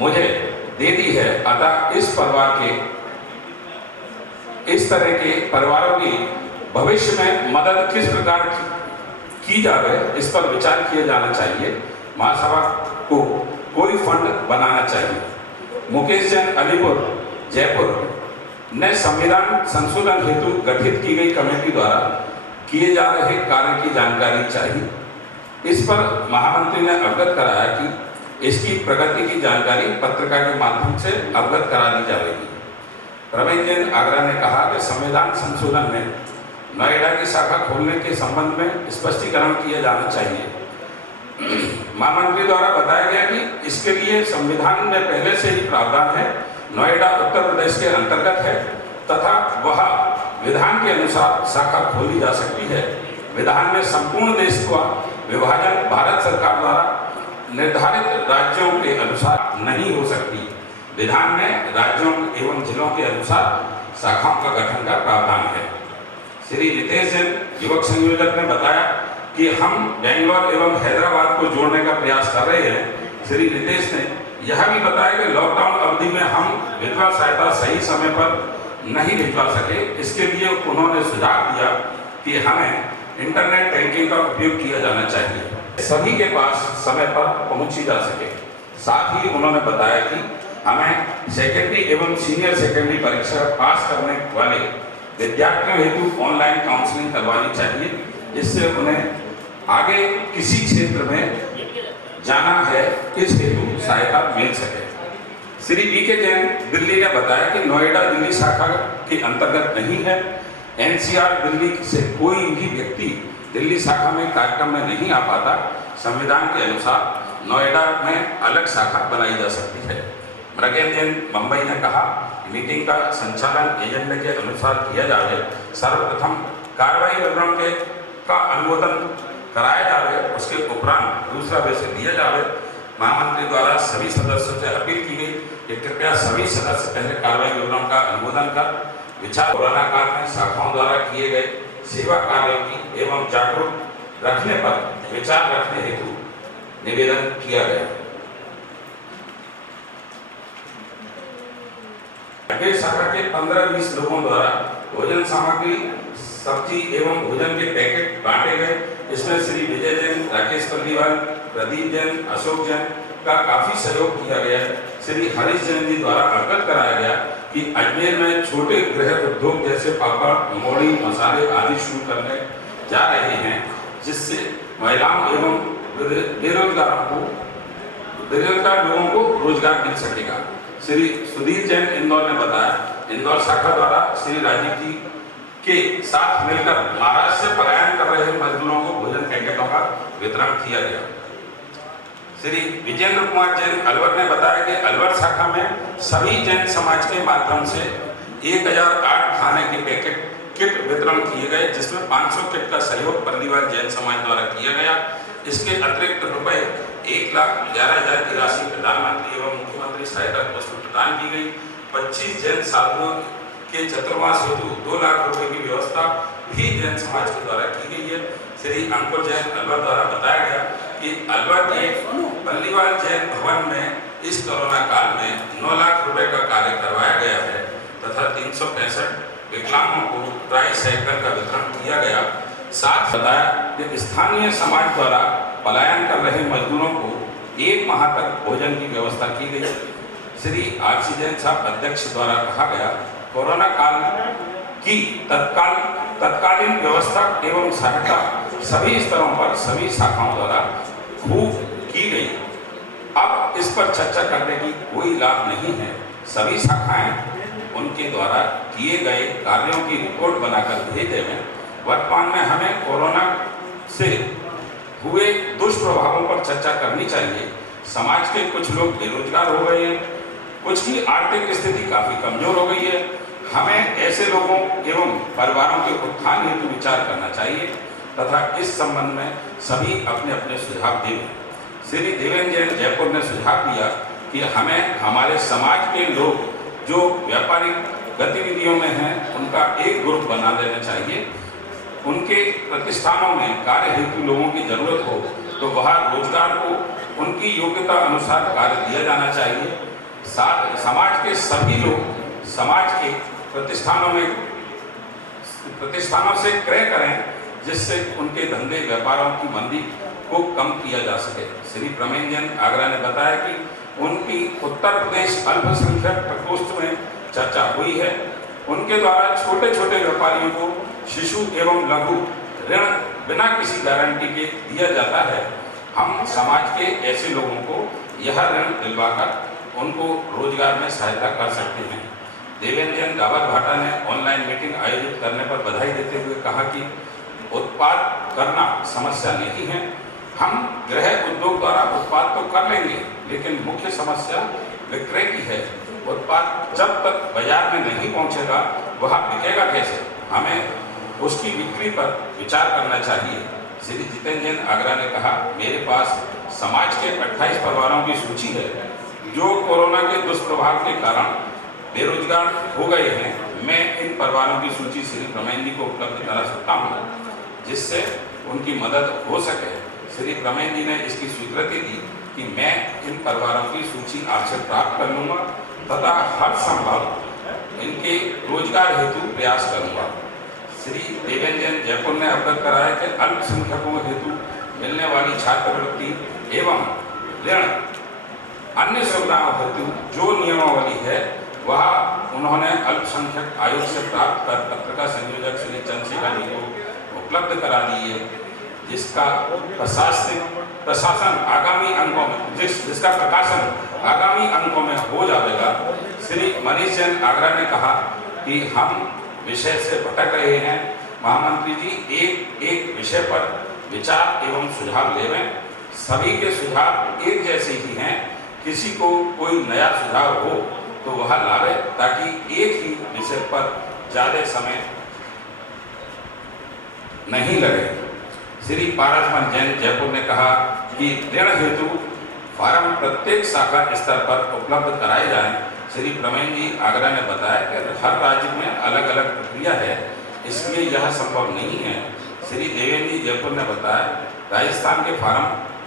मुझे दे दी है, अतः इस परिवार के इस तरह के परिवारों की भविष्य में मदद किस प्रकार की जाए इस पर विचार किया जाना चाहिए। महासभा को कोई फंड बनाना चाहिए। मुकेश जैन अलीपुर जयपुर ने संविधान संशोधन हेतु गठित की गई कमेटी द्वारा किए जा रहे कार्य की जानकारी चाहिए। इस पर महामंत्री ने अवगत कराया कि इसकी प्रगति की जानकारी पत्रिका के माध्यम से अवगत करा दी जाएगी। प्रवीण जैन आगरा ने कहा कि संविधान संशोधन में नोएडा की शाखा खोलने के संबंध में स्पष्टीकरण किया जाना चाहिए। महामंत्री द्वारा बताया गया कि इसके लिए संविधान में पहले से ही प्रावधान है। नोएडा उत्तर प्रदेश के अंतर्गत है तथा वह विधान के अनुसार शाखा खोली जा सकती है। विधान में संपूर्ण देश का विभाजन भारत सरकार द्वारा निर्धारित राज्यों के अनुसार नहीं हो सकती। विधान में राज्यों एवं जिलों के अनुसार शाखाओं का गठन का प्रावधान है। श्री रितेश जैन युवक संयोजक ने बताया कि हम बेंगलोर एवं हैदराबाद को जोड़ने का प्रयास कर रहे हैं। श्री रितेश ने यह भी बताया कि लॉकडाउन अवधि में हम विधवा सहायता सही समय पर नहीं भिजवा सके। इसके लिए उन्होंने सुझाव दिया कि हमें इंटरनेट बैंकिंग का उपयोग किया जाना चाहिए, सभी के पास समय पर पहुंची जा सके। साथ ही उन्होंने बताया कि हमें सेकेंडरी एवं सीनियर सेकेंडरी परीक्षा पास करने वाले विद्यार्थियों हेतु ऑनलाइन काउंसलिंग करवानी चाहिए, जिससे उन्हें आगे किसी क्षेत्र में जाना है इस हेतु सहायता मिल सके। श्री वी.के. जैन दिल्ली ने बताया कि नोएडा दिल्ली शाखा के अंतर्गत नहीं है। एनसीआर दिल्ली से कोई भी व्यक्ति दिल्ली शाखा में कार्यक्रम में नहीं आ पाता। संविधान के अनुसार नोएडा में अलग शाखा बनाई जा सकती है। मृगेन जैन मुंबई ने कहा, मीटिंग का संचालन एजेंडे के अनुसार किया जाए। सर्वप्रथम कार्रवाई विवरण का अनुमोदन कराया जाए, उसके उपरांत दूसरा विषय दिया जाए। महामंत्री द्वारा सभी सदस्यों से अपील की गई कि कृपया सभी सदस्य पहले कार्रवाई विवरण का अनुमोदन कर विचार कोरोना काल में शाखाओं द्वारा किए गए सेवा कार्यों की एवं जागरूक रखने पर विचार रखने हेतु निवेदन किया गया। शाखा के 15-20 लोगों द्वारा भोजन सामग्री, सब्जी एवं भोजन के पैकेट बांटे गए। इसमें श्री विजय जैन, राकेश पल्लीवाल, प्रदीप जैन, अशोक जैन का काफी सहयोग किया गया। श्री हरीश जैन जी द्वारा अवगत कराया गया कि अजमेर में छोटे गृह उद्योग जैसे पापड़, मोड़ी, मसाले आदि शुरू करने जा रहे हैं, जिससे महिलाओं एवं बेरोजगार लोगों को रोजगार मिल सकेगा। श्री सुधीर जैन इंदौर ने बताया, इंदौर शाखा द्वारा श्री राजीव जी के साथ मिलकर महाराष्ट्र से पलायन कर रहे मजदूरों को भोजन पैकेटों का वितरण किया गया। श्री विजेंद्र कुमार जैन अलवर ने बताया कि अलवर शाखा में सभी जैन समाज के माध्यम से 1008 खाने के पैकेट किट वितरण किए गए, जिसमें 500 किट का सहयोग पल्लीवाल जैन समाज द्वारा किया गया। इसके अतिरिक्त रुपए 1,11,000 की राशि प्रधानमंत्री एवं मुख्यमंत्री सहायता कोष में प्रदान की गई। 25 जैन साधुओं के चतुर्मास हेतु 2 लाख रुपए की व्यवस्था भी जैन समाज के द्वारा की गई है। श्री अंकुर जैन अलवर द्वारा बताया गया कि अलवर के पल्लीवाल जैन भवन में इस कोरोना काल में 9 लाख रुपए का कार्य करवाया गया है तथा 365 विकलांगों को ट्राई साइकिल का वितरण किया गया। साथ बताया कि स्थानीय समाज द्वारा पलायन कर रहे मजदूरों को 1 माह तक भोजन की व्यवस्था की गई। श्री आरसी जैन साहब अध्यक्ष द्वारा कहा गया, कोरोना काल की तत्कालीन व्यवस्था एवं सहायता सभी स्तरों पर सभी शाखाओं द्वारा खूब की गई। अब इस पर चर्चा करने की कोई लाभ नहीं है। सभी शाखाएं उनके द्वारा किए गए कार्यों की रिपोर्ट बनाकर भेजे हैं। वर्तमान में हमें कोरोना से हुए दुष्प्रभावों पर चर्चा करनी चाहिए। समाज के कुछ लोग बेरोजगार हो गए हैं, कुछ की आर्थिक स्थिति काफी कमजोर हो गई है। हमें ऐसे लोगों एवं परिवारों के उत्थान हेतु विचार करना चाहिए तथा इस संबंध में सभी अपने अपने सुझाव दें। श्री देवेंद्र जैन जयपुर ने सुझाव दिया कि हमें हमारे समाज के लोग जो व्यापारिक गतिविधियों में हैं उनका एक ग्रुप बना देना चाहिए। उनके प्रतिष्ठानों में कार्य हेतु लोगों की जरूरत हो तो वहाँ रोजगार को उनकी योग्यता अनुसार कार्य दिया जाना चाहिए। साथ समाज के सभी लोग समाज के प्रतिष्ठानों से क्रय करें, जिससे उनके धंधे व्यापारों की मंदी को कम किया जा सके। श्री प्रमेन जैन आगरा ने बताया कि उनकी उत्तर प्रदेश अल्पसंख्यक प्रकोष्ठ में चर्चा हुई है। उनके द्वारा छोटे छोटे व्यापारियों को शिशु एवं लघु ऋण बिना किसी गारंटी के दिया जाता है। हम समाज के ऐसे लोगों को यह ऋण दिलवाकर उनको रोजगार में सहायता कर सकते हैं। देवेंद्र जैन गावत भाटा ने ऑनलाइन मीटिंग आयोजित करने पर बधाई देते हुए कहा कि उत्पाद करना समस्या नहीं है। हम गृह उद्योग द्वारा उत्पाद तो कर लेंगे, लेकिन मुख्य समस्या विक्रय की है। उत्पाद जब तक बाजार में नहीं पहुंचेगा वह बिकेगा कैसे? हमें उसकी बिक्री पर विचार करना चाहिए। श्री जितेंद्र जैन आगरा ने कहा, मेरे पास समाज के 28 परिवारों की सूची है जो कोरोना के दुष्प्रभाव के कारण बेरोजगार हो गए हैं, मैं इन परिवारों की सूची श्री प्रमेन जी को उपलब्ध करा सकता हूँ, जिससे उनकी मदद हो सके। श्री प्रमेन जी ने इसकी स्वीकृति दी कि मैं इन परिवारों की सूची आपसे प्राप्त कर लूँगा तथा हर संभव इनके रोजगार हेतु प्रयास करूँगा। श्री देवेंद्र जैन जयपुर ने अवगत कराया कि अल्पसंख्यकों हेतु मिलने वाली छात्रवृत्ति एवं ऋण अन्य सुविधाओं हेतु जो नियमावली है वह उन्होंने अल्पसंख्यक आयोग से प्राप्त कर पत्रिका संयोजक श्री चंद्रशेखर जी को उपलब्ध करा दी है, जिसका प्रशासन आगामी अंकों में जिसका प्रकाशन आगामी अंकों में हो जाएगा। श्री मनीष जैन आगरा ने कहा कि हम विषय से भटक रहे हैं, महामंत्री जी एक एक विषय पर विचार एवं सुझाव लेवें। सभी के सुझाव एक जैसे ही हैं, किसी को कोई नया सुझाव हो तो वह लावे, ताकि एक ही विषय पर ज्यादा समय नहीं लगे। श्री पारसमन जैन जयपुर ने कहा कि ऋण हेतु फार्म प्रत्येक शाखा स्तर पर उपलब्ध कराए जाएं। श्री प्रमेन जी आगरा ने बताया कि हर राज्य में अलग अलग प्रक्रिया है, इसलिए यह संभव नहीं है। श्री देवेंद्र जी जयपुर ने बताया राजस्थान के फार्म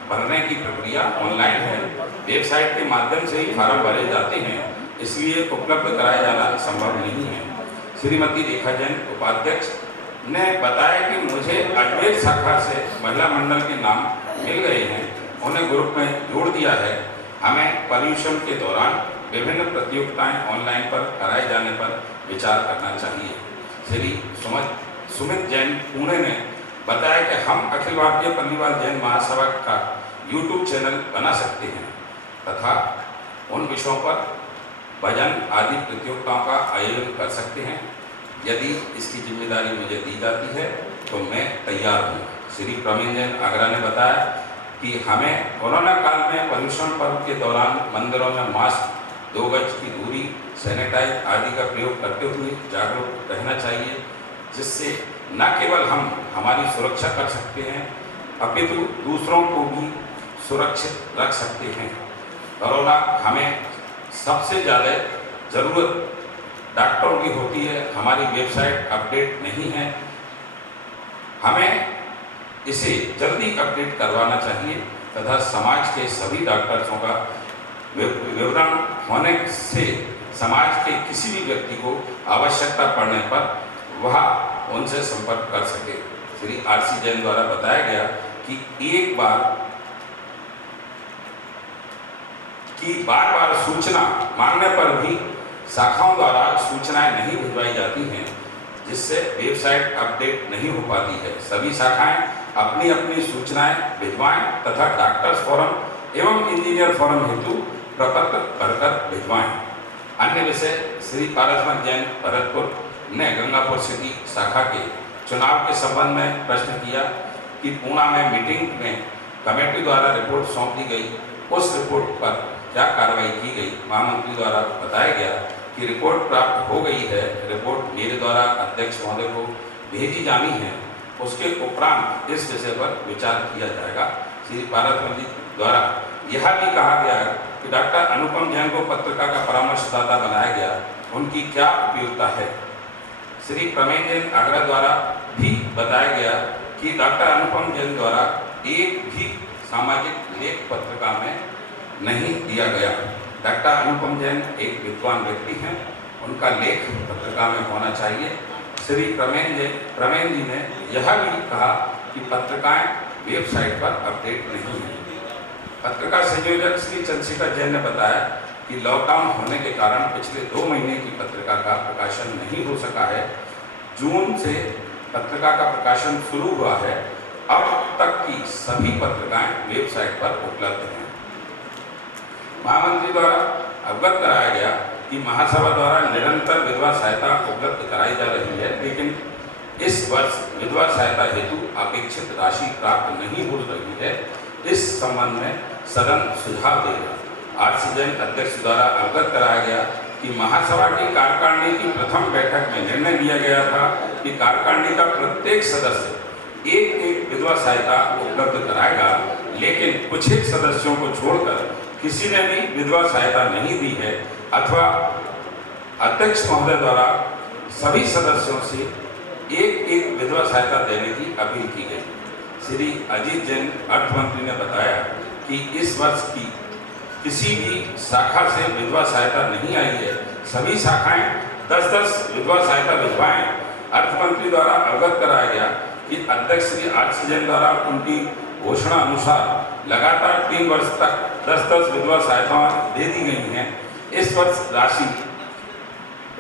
भरने की प्रक्रिया ऑनलाइन है, वेबसाइट के माध्यम से ही फार्म भरे जाते हैं, इसलिए उपलब्ध कराया जाना संभव नहीं है। श्रीमती रेखा जैन उपाध्यक्ष ने बताया कि मुझे अजमेर शाखा से महिला मंडल के नाम मिल गए हैं, उन्हें ग्रुप में जोड़ दिया है। हमें पर्यूषण के दौरान विभिन्न प्रतियोगिताएं ऑनलाइन पर कराए जाने पर विचार करना चाहिए। श्री सुमित जैन पुणे ने बताया कि हम अखिल भारतीय पल्लीवाल जैन महासभा का YouTube चैनल बना सकते हैं तथा उन विषयों पर भजन आदि प्रतियोगिताओं का आयोजन कर सकते हैं। यदि इसकी जिम्मेदारी मुझे दी जाती है तो मैं तैयार हूँ। श्री प्रमेन जैन आगरा ने बताया कि हमें कोरोना काल में पर्यूषण पर्व के दौरान मंदिरों में मास्क, 2 गज की दूरी, सैनिटाइज आदि का प्रयोग करते हुए जागरूक रहना चाहिए, जिससे न केवल हम हमारी सुरक्षा कर सकते हैं अपितु दूसरों को भी सुरक्षित रख सकते हैं। कोरोना हमें सबसे ज़्यादा ज़रूरत डॉक्टरों की होती है, हमारी वेबसाइट अपडेट नहीं है, हमें इसे जल्दी अपडेट करवाना चाहिए तथा समाज के सभी डॉक्टर्सों का विवरण होने से समाज के किसी भी व्यक्ति को आवश्यकता पड़ने पर वह उनसे संपर्क कर सके। श्री RC जैन द्वारा बताया गया कि बार बार सूचना मांगने पर भी शाखाओं द्वारा सूचनाएं नहीं भिजवाई जाती हैं, जिससे वेबसाइट अपडेट नहीं हो पाती है। सभी शाखाएं अपनी अपनी सूचनाएं भिजवाएं तथा डॉक्टर्स फोरम एवं इंजीनियर फोरम हेतु प्रपत्र भरकर भिजवाएं। अन्य विषय श्री पारसमन जैन भरतपुर ने गंगापुर सिटी शाखा के चुनाव के संबंध में प्रश्न किया कि पूना में मीटिंग में कमेटी द्वारा रिपोर्ट सौंप दी गई, उस रिपोर्ट पर क्या कार्रवाई की गई। महामंत्री द्वारा बताया गया कि रिपोर्ट प्राप्त हो गई है, रिपोर्ट मेरे द्वारा अध्यक्ष महोदय को भेजी जानी है, उसके उपरांत इस विषय पर विचार किया जाएगा। श्री पारसमन जी द्वारा यह भी कहा गया कि डॉक्टर अनुपम जैन को पत्रिका का परामर्शदाता बनाया गया, उनकी क्या उपयोगिता है। श्री प्रमेन जैन आगरा द्वारा भी बताया गया कि डॉक्टर अनुपम जैन द्वारा एक भी सामाजिक लेख पत्रिका में नहीं दिया गया। डॉक्टर अनुपम जैन एक विद्वान व्यक्ति हैं, उनका लेख पत्रिका में होना चाहिए। श्री प्रमेन जी ने यह भी कहा कि पत्रिकाएं वेबसाइट पर अपडेट नहीं है। पत्रिका संयोजक श्री चंद्रशेखर जैन ने बताया कि लॉकडाउन होने के कारण पिछले 2 महीने की पत्रिका का प्रकाशन नहीं हो सका है। जून से पत्रिका का प्रकाशन शुरू हुआ है, अब तक की सभी पत्रिकाएं वेबसाइट पर उपलब्ध हैं। महामंत्री द्वारा अवगत कराया गया कि महासभा द्वारा निरंतर विधवा सहायता उपलब्ध कराई जा रही है, लेकिन इस वर्ष विधवा सहायता हेतु अपेक्षित राशि प्राप्त नहीं हो रही है। इस संबंध में सदन सुझाव देगा। RC जैन अध्यक्ष द्वारा अवगत कराया गया कि महासभा की कार्यकारिणी की प्रथम बैठक में निर्णय लिया गया था कि कार्यकारिणी का प्रत्येक सदस्य एक विधवा सहायता उपलब्ध कराएगा, लेकिन कुछ एक सदस्यों को छोड़कर किसी ने भी विधवा सहायता नहीं दी है अथवा अध्यक्ष महोदय द्वारा सभी सदस्यों से एक विधवा सहायता देने की अपील की गई। श्री अजीत जैन अर्थ मंत्री ने बताया कि इस वर्ष की किसी भी शाखा से विधवा सहायता नहीं आई है। सभी शाखाएं 10-10 विधवा सहायता भिजवाएं। अर्थ मंत्री द्वारा अवगत कराया गया कि अध्यक्ष श्री आरसी जैन द्वारा उनकी घोषणा अनुसार लगातार 3 वर्ष तक 10-10 विधवा सहायताएं दे दी गई हैं। इस वर्ष राशि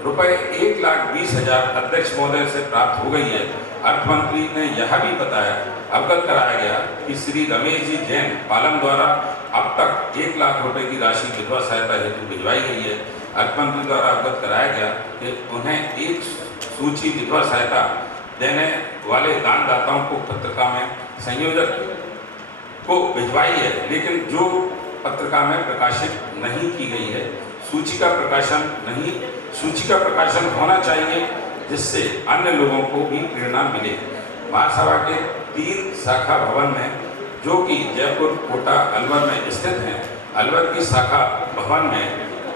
रुपये 1,20,000 अध्यक्ष महोदय से प्राप्त हो गई है। अर्थ मंत्री ने यह भी बताया, अवगत कराया गया कि श्री रमेश जी जैन पालम द्वारा अब तक 1 लाख रुपए की राशि विधवा सहायता हेतु भिजवाई गई है। अर्थ मंत्री द्वारा अवगत कराया गया कि उन्हें एक सूची विधवा सहायता देने वाले दानदाताओं को पत्रिका में संयोजक को भिजवाई है, लेकिन जो पत्रिका में प्रकाशित नहीं की गई है। सूची का प्रकाशन होना चाहिए जिससे अन्य लोगों को भी प्रेरणा मिले। महासभा के 3 शाखा भवन में, जो कि जयपुर, कोटा, अलवर में स्थित हैं, अलवर की शाखा भवन में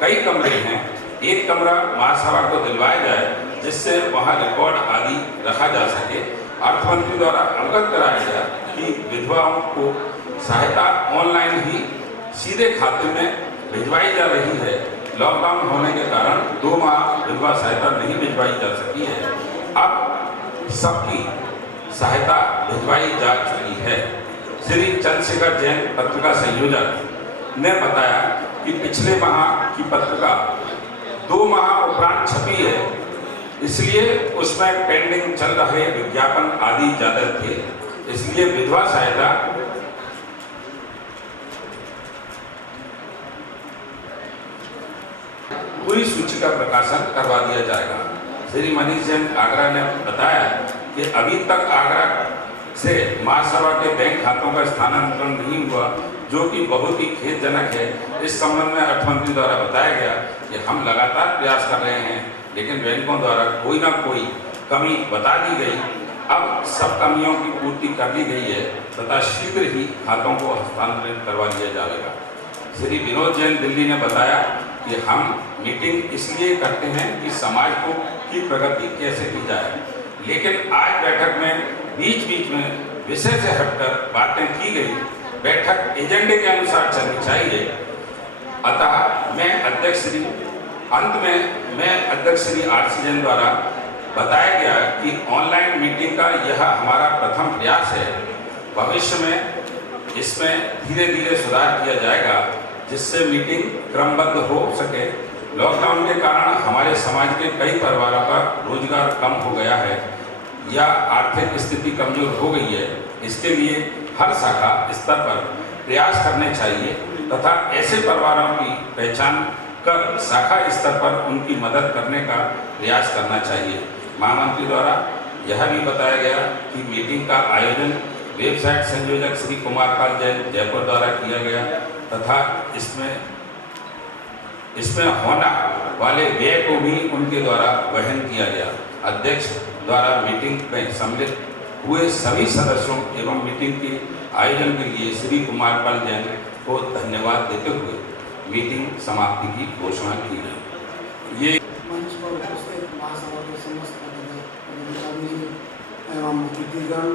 कई कमरे हैं। एक कमरा महासभा को दिलवाया जाए जिससे वहां रिकॉर्ड आदि रखा जा सके। अर्थ मंत्री द्वारा अवगत कराया गया कि विधवाओं को सहायता ऑनलाइन ही सीधे खाते में भिजवाई जा रही है। लॉकडाउन होने के कारण 2 माह विधवा सहायता नहीं भिजवाई जा सकी है। अब सबकी सहायता भिजवाई जा चुकी है। श्री चंद्रशेखर जैन पत्रिका संयोजक ने बताया कि पिछले माह की पत्रिका 2 माह उपरांत छपी है, इसलिए उसमें पेंडिंग चल रहे विज्ञापन आदि ज्यादा थे, इसलिए विधवा सहायता पूरी सूची का प्रकाशन करवा दिया जाएगा। श्री मनीष जैन आगरा ने बताया कि अभी तक आगरा से महासभा के बैंक खातों का स्थानांतरण नहीं हुआ, जो कि बहुत ही खेदजनक है। इस संबंध में अर्थ मंत्री द्वारा बताया गया कि हम लगातार प्रयास कर रहे हैं, लेकिन बैंकों द्वारा कोई ना कोई कमी बता दी गई। अब सब कमियों की पूर्ति कर ली गई है तथा शीघ्र ही खातों को हस्तांतरित करवा लिया जाएगा। श्री विनोद जैन दिल्ली ने बताया कि हम मीटिंग इसलिए करते हैं कि समाज की प्रगति कैसे की जाए, लेकिन आज बैठक में बीच में विषय से हटकर बातें की गई। बैठक एजेंडे के अनुसार चलनी चाहिए। अतः मैं अध्यक्ष श्री आरसी जैन द्वारा बताया गया कि ऑनलाइन मीटिंग का यह हमारा प्रथम प्रयास है। भविष्य में इसमें धीरे धीरे सुधार किया जाएगा जिससे मीटिंग क्रमबद्ध हो सके। लॉकडाउन के कारण हमारे समाज के कई परिवारों का रोजगार कम हो गया है या आर्थिक स्थिति कमजोर हो गई है। इसके लिए हर शाखा स्तर पर प्रयास करने चाहिए तथा ऐसे परिवारों की पहचान कर शाखा स्तर पर उनकी मदद करने का प्रयास करना चाहिए। महामंत्री द्वारा यह भी बताया गया कि मीटिंग का आयोजन वेबसाइट संयोजक श्री कुमार पाल जैन जयपुर द्वारा किया गया तथा इसमें होने वाले व्यय को भी उनके द्वारा वहन किया गया। अध्यक्ष द्वारा मीटिंग में सम्मिलित हुए सभी सदस्यों एवं मीटिंग के आयोजन के लिए श्री कुमार पाल जैन को धन्यवाद देते हुए मीटिंग समाप्ति की घोषणा की गई। ये मंच पर उपस्थित महासभा के समस्त पदाधिकारी एवं अतिथिगण,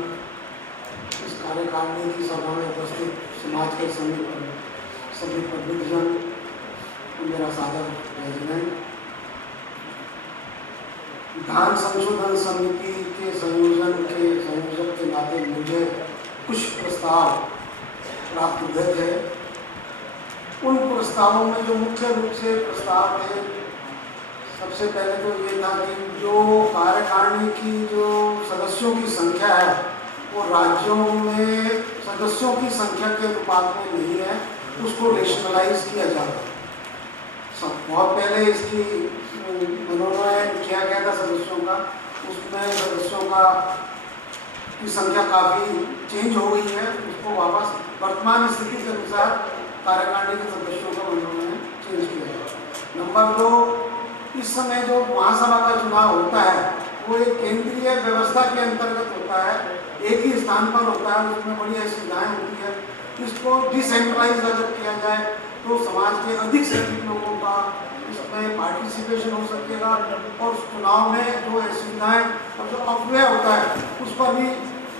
इस कार्यकारिणी की सभा में उपस्थित समाज के सभी पब्लिकजन, मेरा सादर रेजिडेंट। विधान संशोधन समिति के संयोजक के नाते मुझे कुछ प्रस्ताव प्राप्त हुए थे। उन प्रस्तावों में जो मुख्य रूप से प्रस्ताव थे, सबसे पहले तो ये था कि जो कार्यकारिणी की जो सदस्यों की संख्या है वो राज्यों में सदस्यों की संख्या के अनुपात में नहीं है, उसको रेशनलाइज किया जाता है। बहुत पहले इसकी मनोनयन किया गया था सदस्यों का, उसमें सदस्यों की संख्या काफ़ी चेंज हो गई है। उसको वापस वर्तमान स्थिति के अनुसार कार्यकारिणी के सदस्यों का मनोनयन चेंज किया जाए। नंबर 2, इस समय जो महासभा का चुनाव होता है वो एक केंद्रीय व्यवस्था के अंतर्गत होता है, एक ही स्थान पर होता है, उसमें बड़ी असुविधाएं होती है। इसको डिसेंट्रलाइज अगर किया जाए तो समाज के अधिक से अधिक लोगों का इसमें पार्टिसिपेशन हो सकेगा और चुनाव में जो सुविधाएं और जो अपव्यय होता है उस पर भी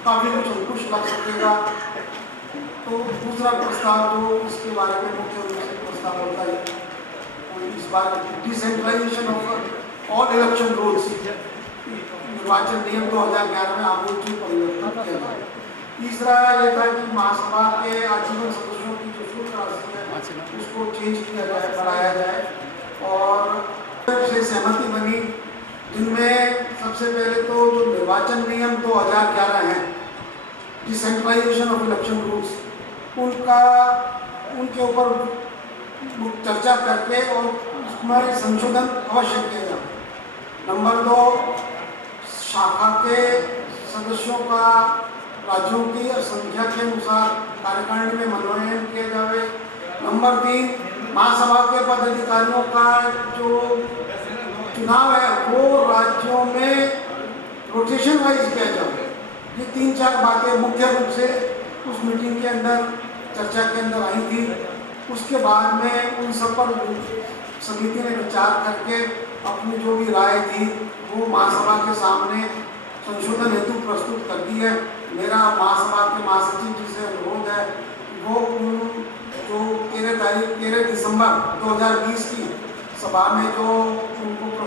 काफ़ी कुछ अंकुश लग सकेगा। तो दूसरा प्रस्ताव जो इसके बारे में मुख्य रूप से प्रस्ताव होता है इस बार decentralisation of all election rules, निर्वाचन नियम 2011 में आमूल परिवर्तन किया गया। तीसरा ये था कि महासभा के आजीवन सदस्यों की जो शुल्क राशि है उसको चेंज किया जाए, बढ़ाया जाए और से सहमति बनी, जिनमें सबसे पहले तो जो निर्वाचन नियम 2011 है, डिसेंट्रलाइजेशन ऑफ इलेक्शन रूल्स, उनके ऊपर चर्चा करके और उसमें संशोधन अवश्य किया जाए। नंबर 2, शाखा के सदस्यों का राज्यों की संख्या के अनुसार कार्यकारिणी में मनोनयन किया जाए। नंबर 3, महासभा के पदाधिकारियों का जो चुनाव है वो राज्यों में रोटेशन वाइज किया जाए। ये 3-4 बातें मुख्य रूप से उस मीटिंग के अंदर चर्चा के अंदर आई थी। उसके बाद में उन सब पर समिति ने विचार करके अपनी जो भी राय थी वो महासभा के सामने संशोधन हेतु प्रस्तुत कर दी है। मेरा महासभा के महासचिव जी से अनुरोध है वो जो 13 दिसंबर 2020 की सभा में जो उनको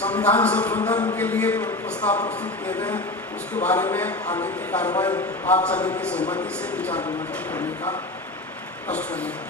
संविधान संशोधन के लिए प्रस्ताव प्रस्तुत किए गए हैं उसके बारे में आगे की कार्रवाई आप सभी की सहमति से विचार विमर्श करने का कष्ट करने का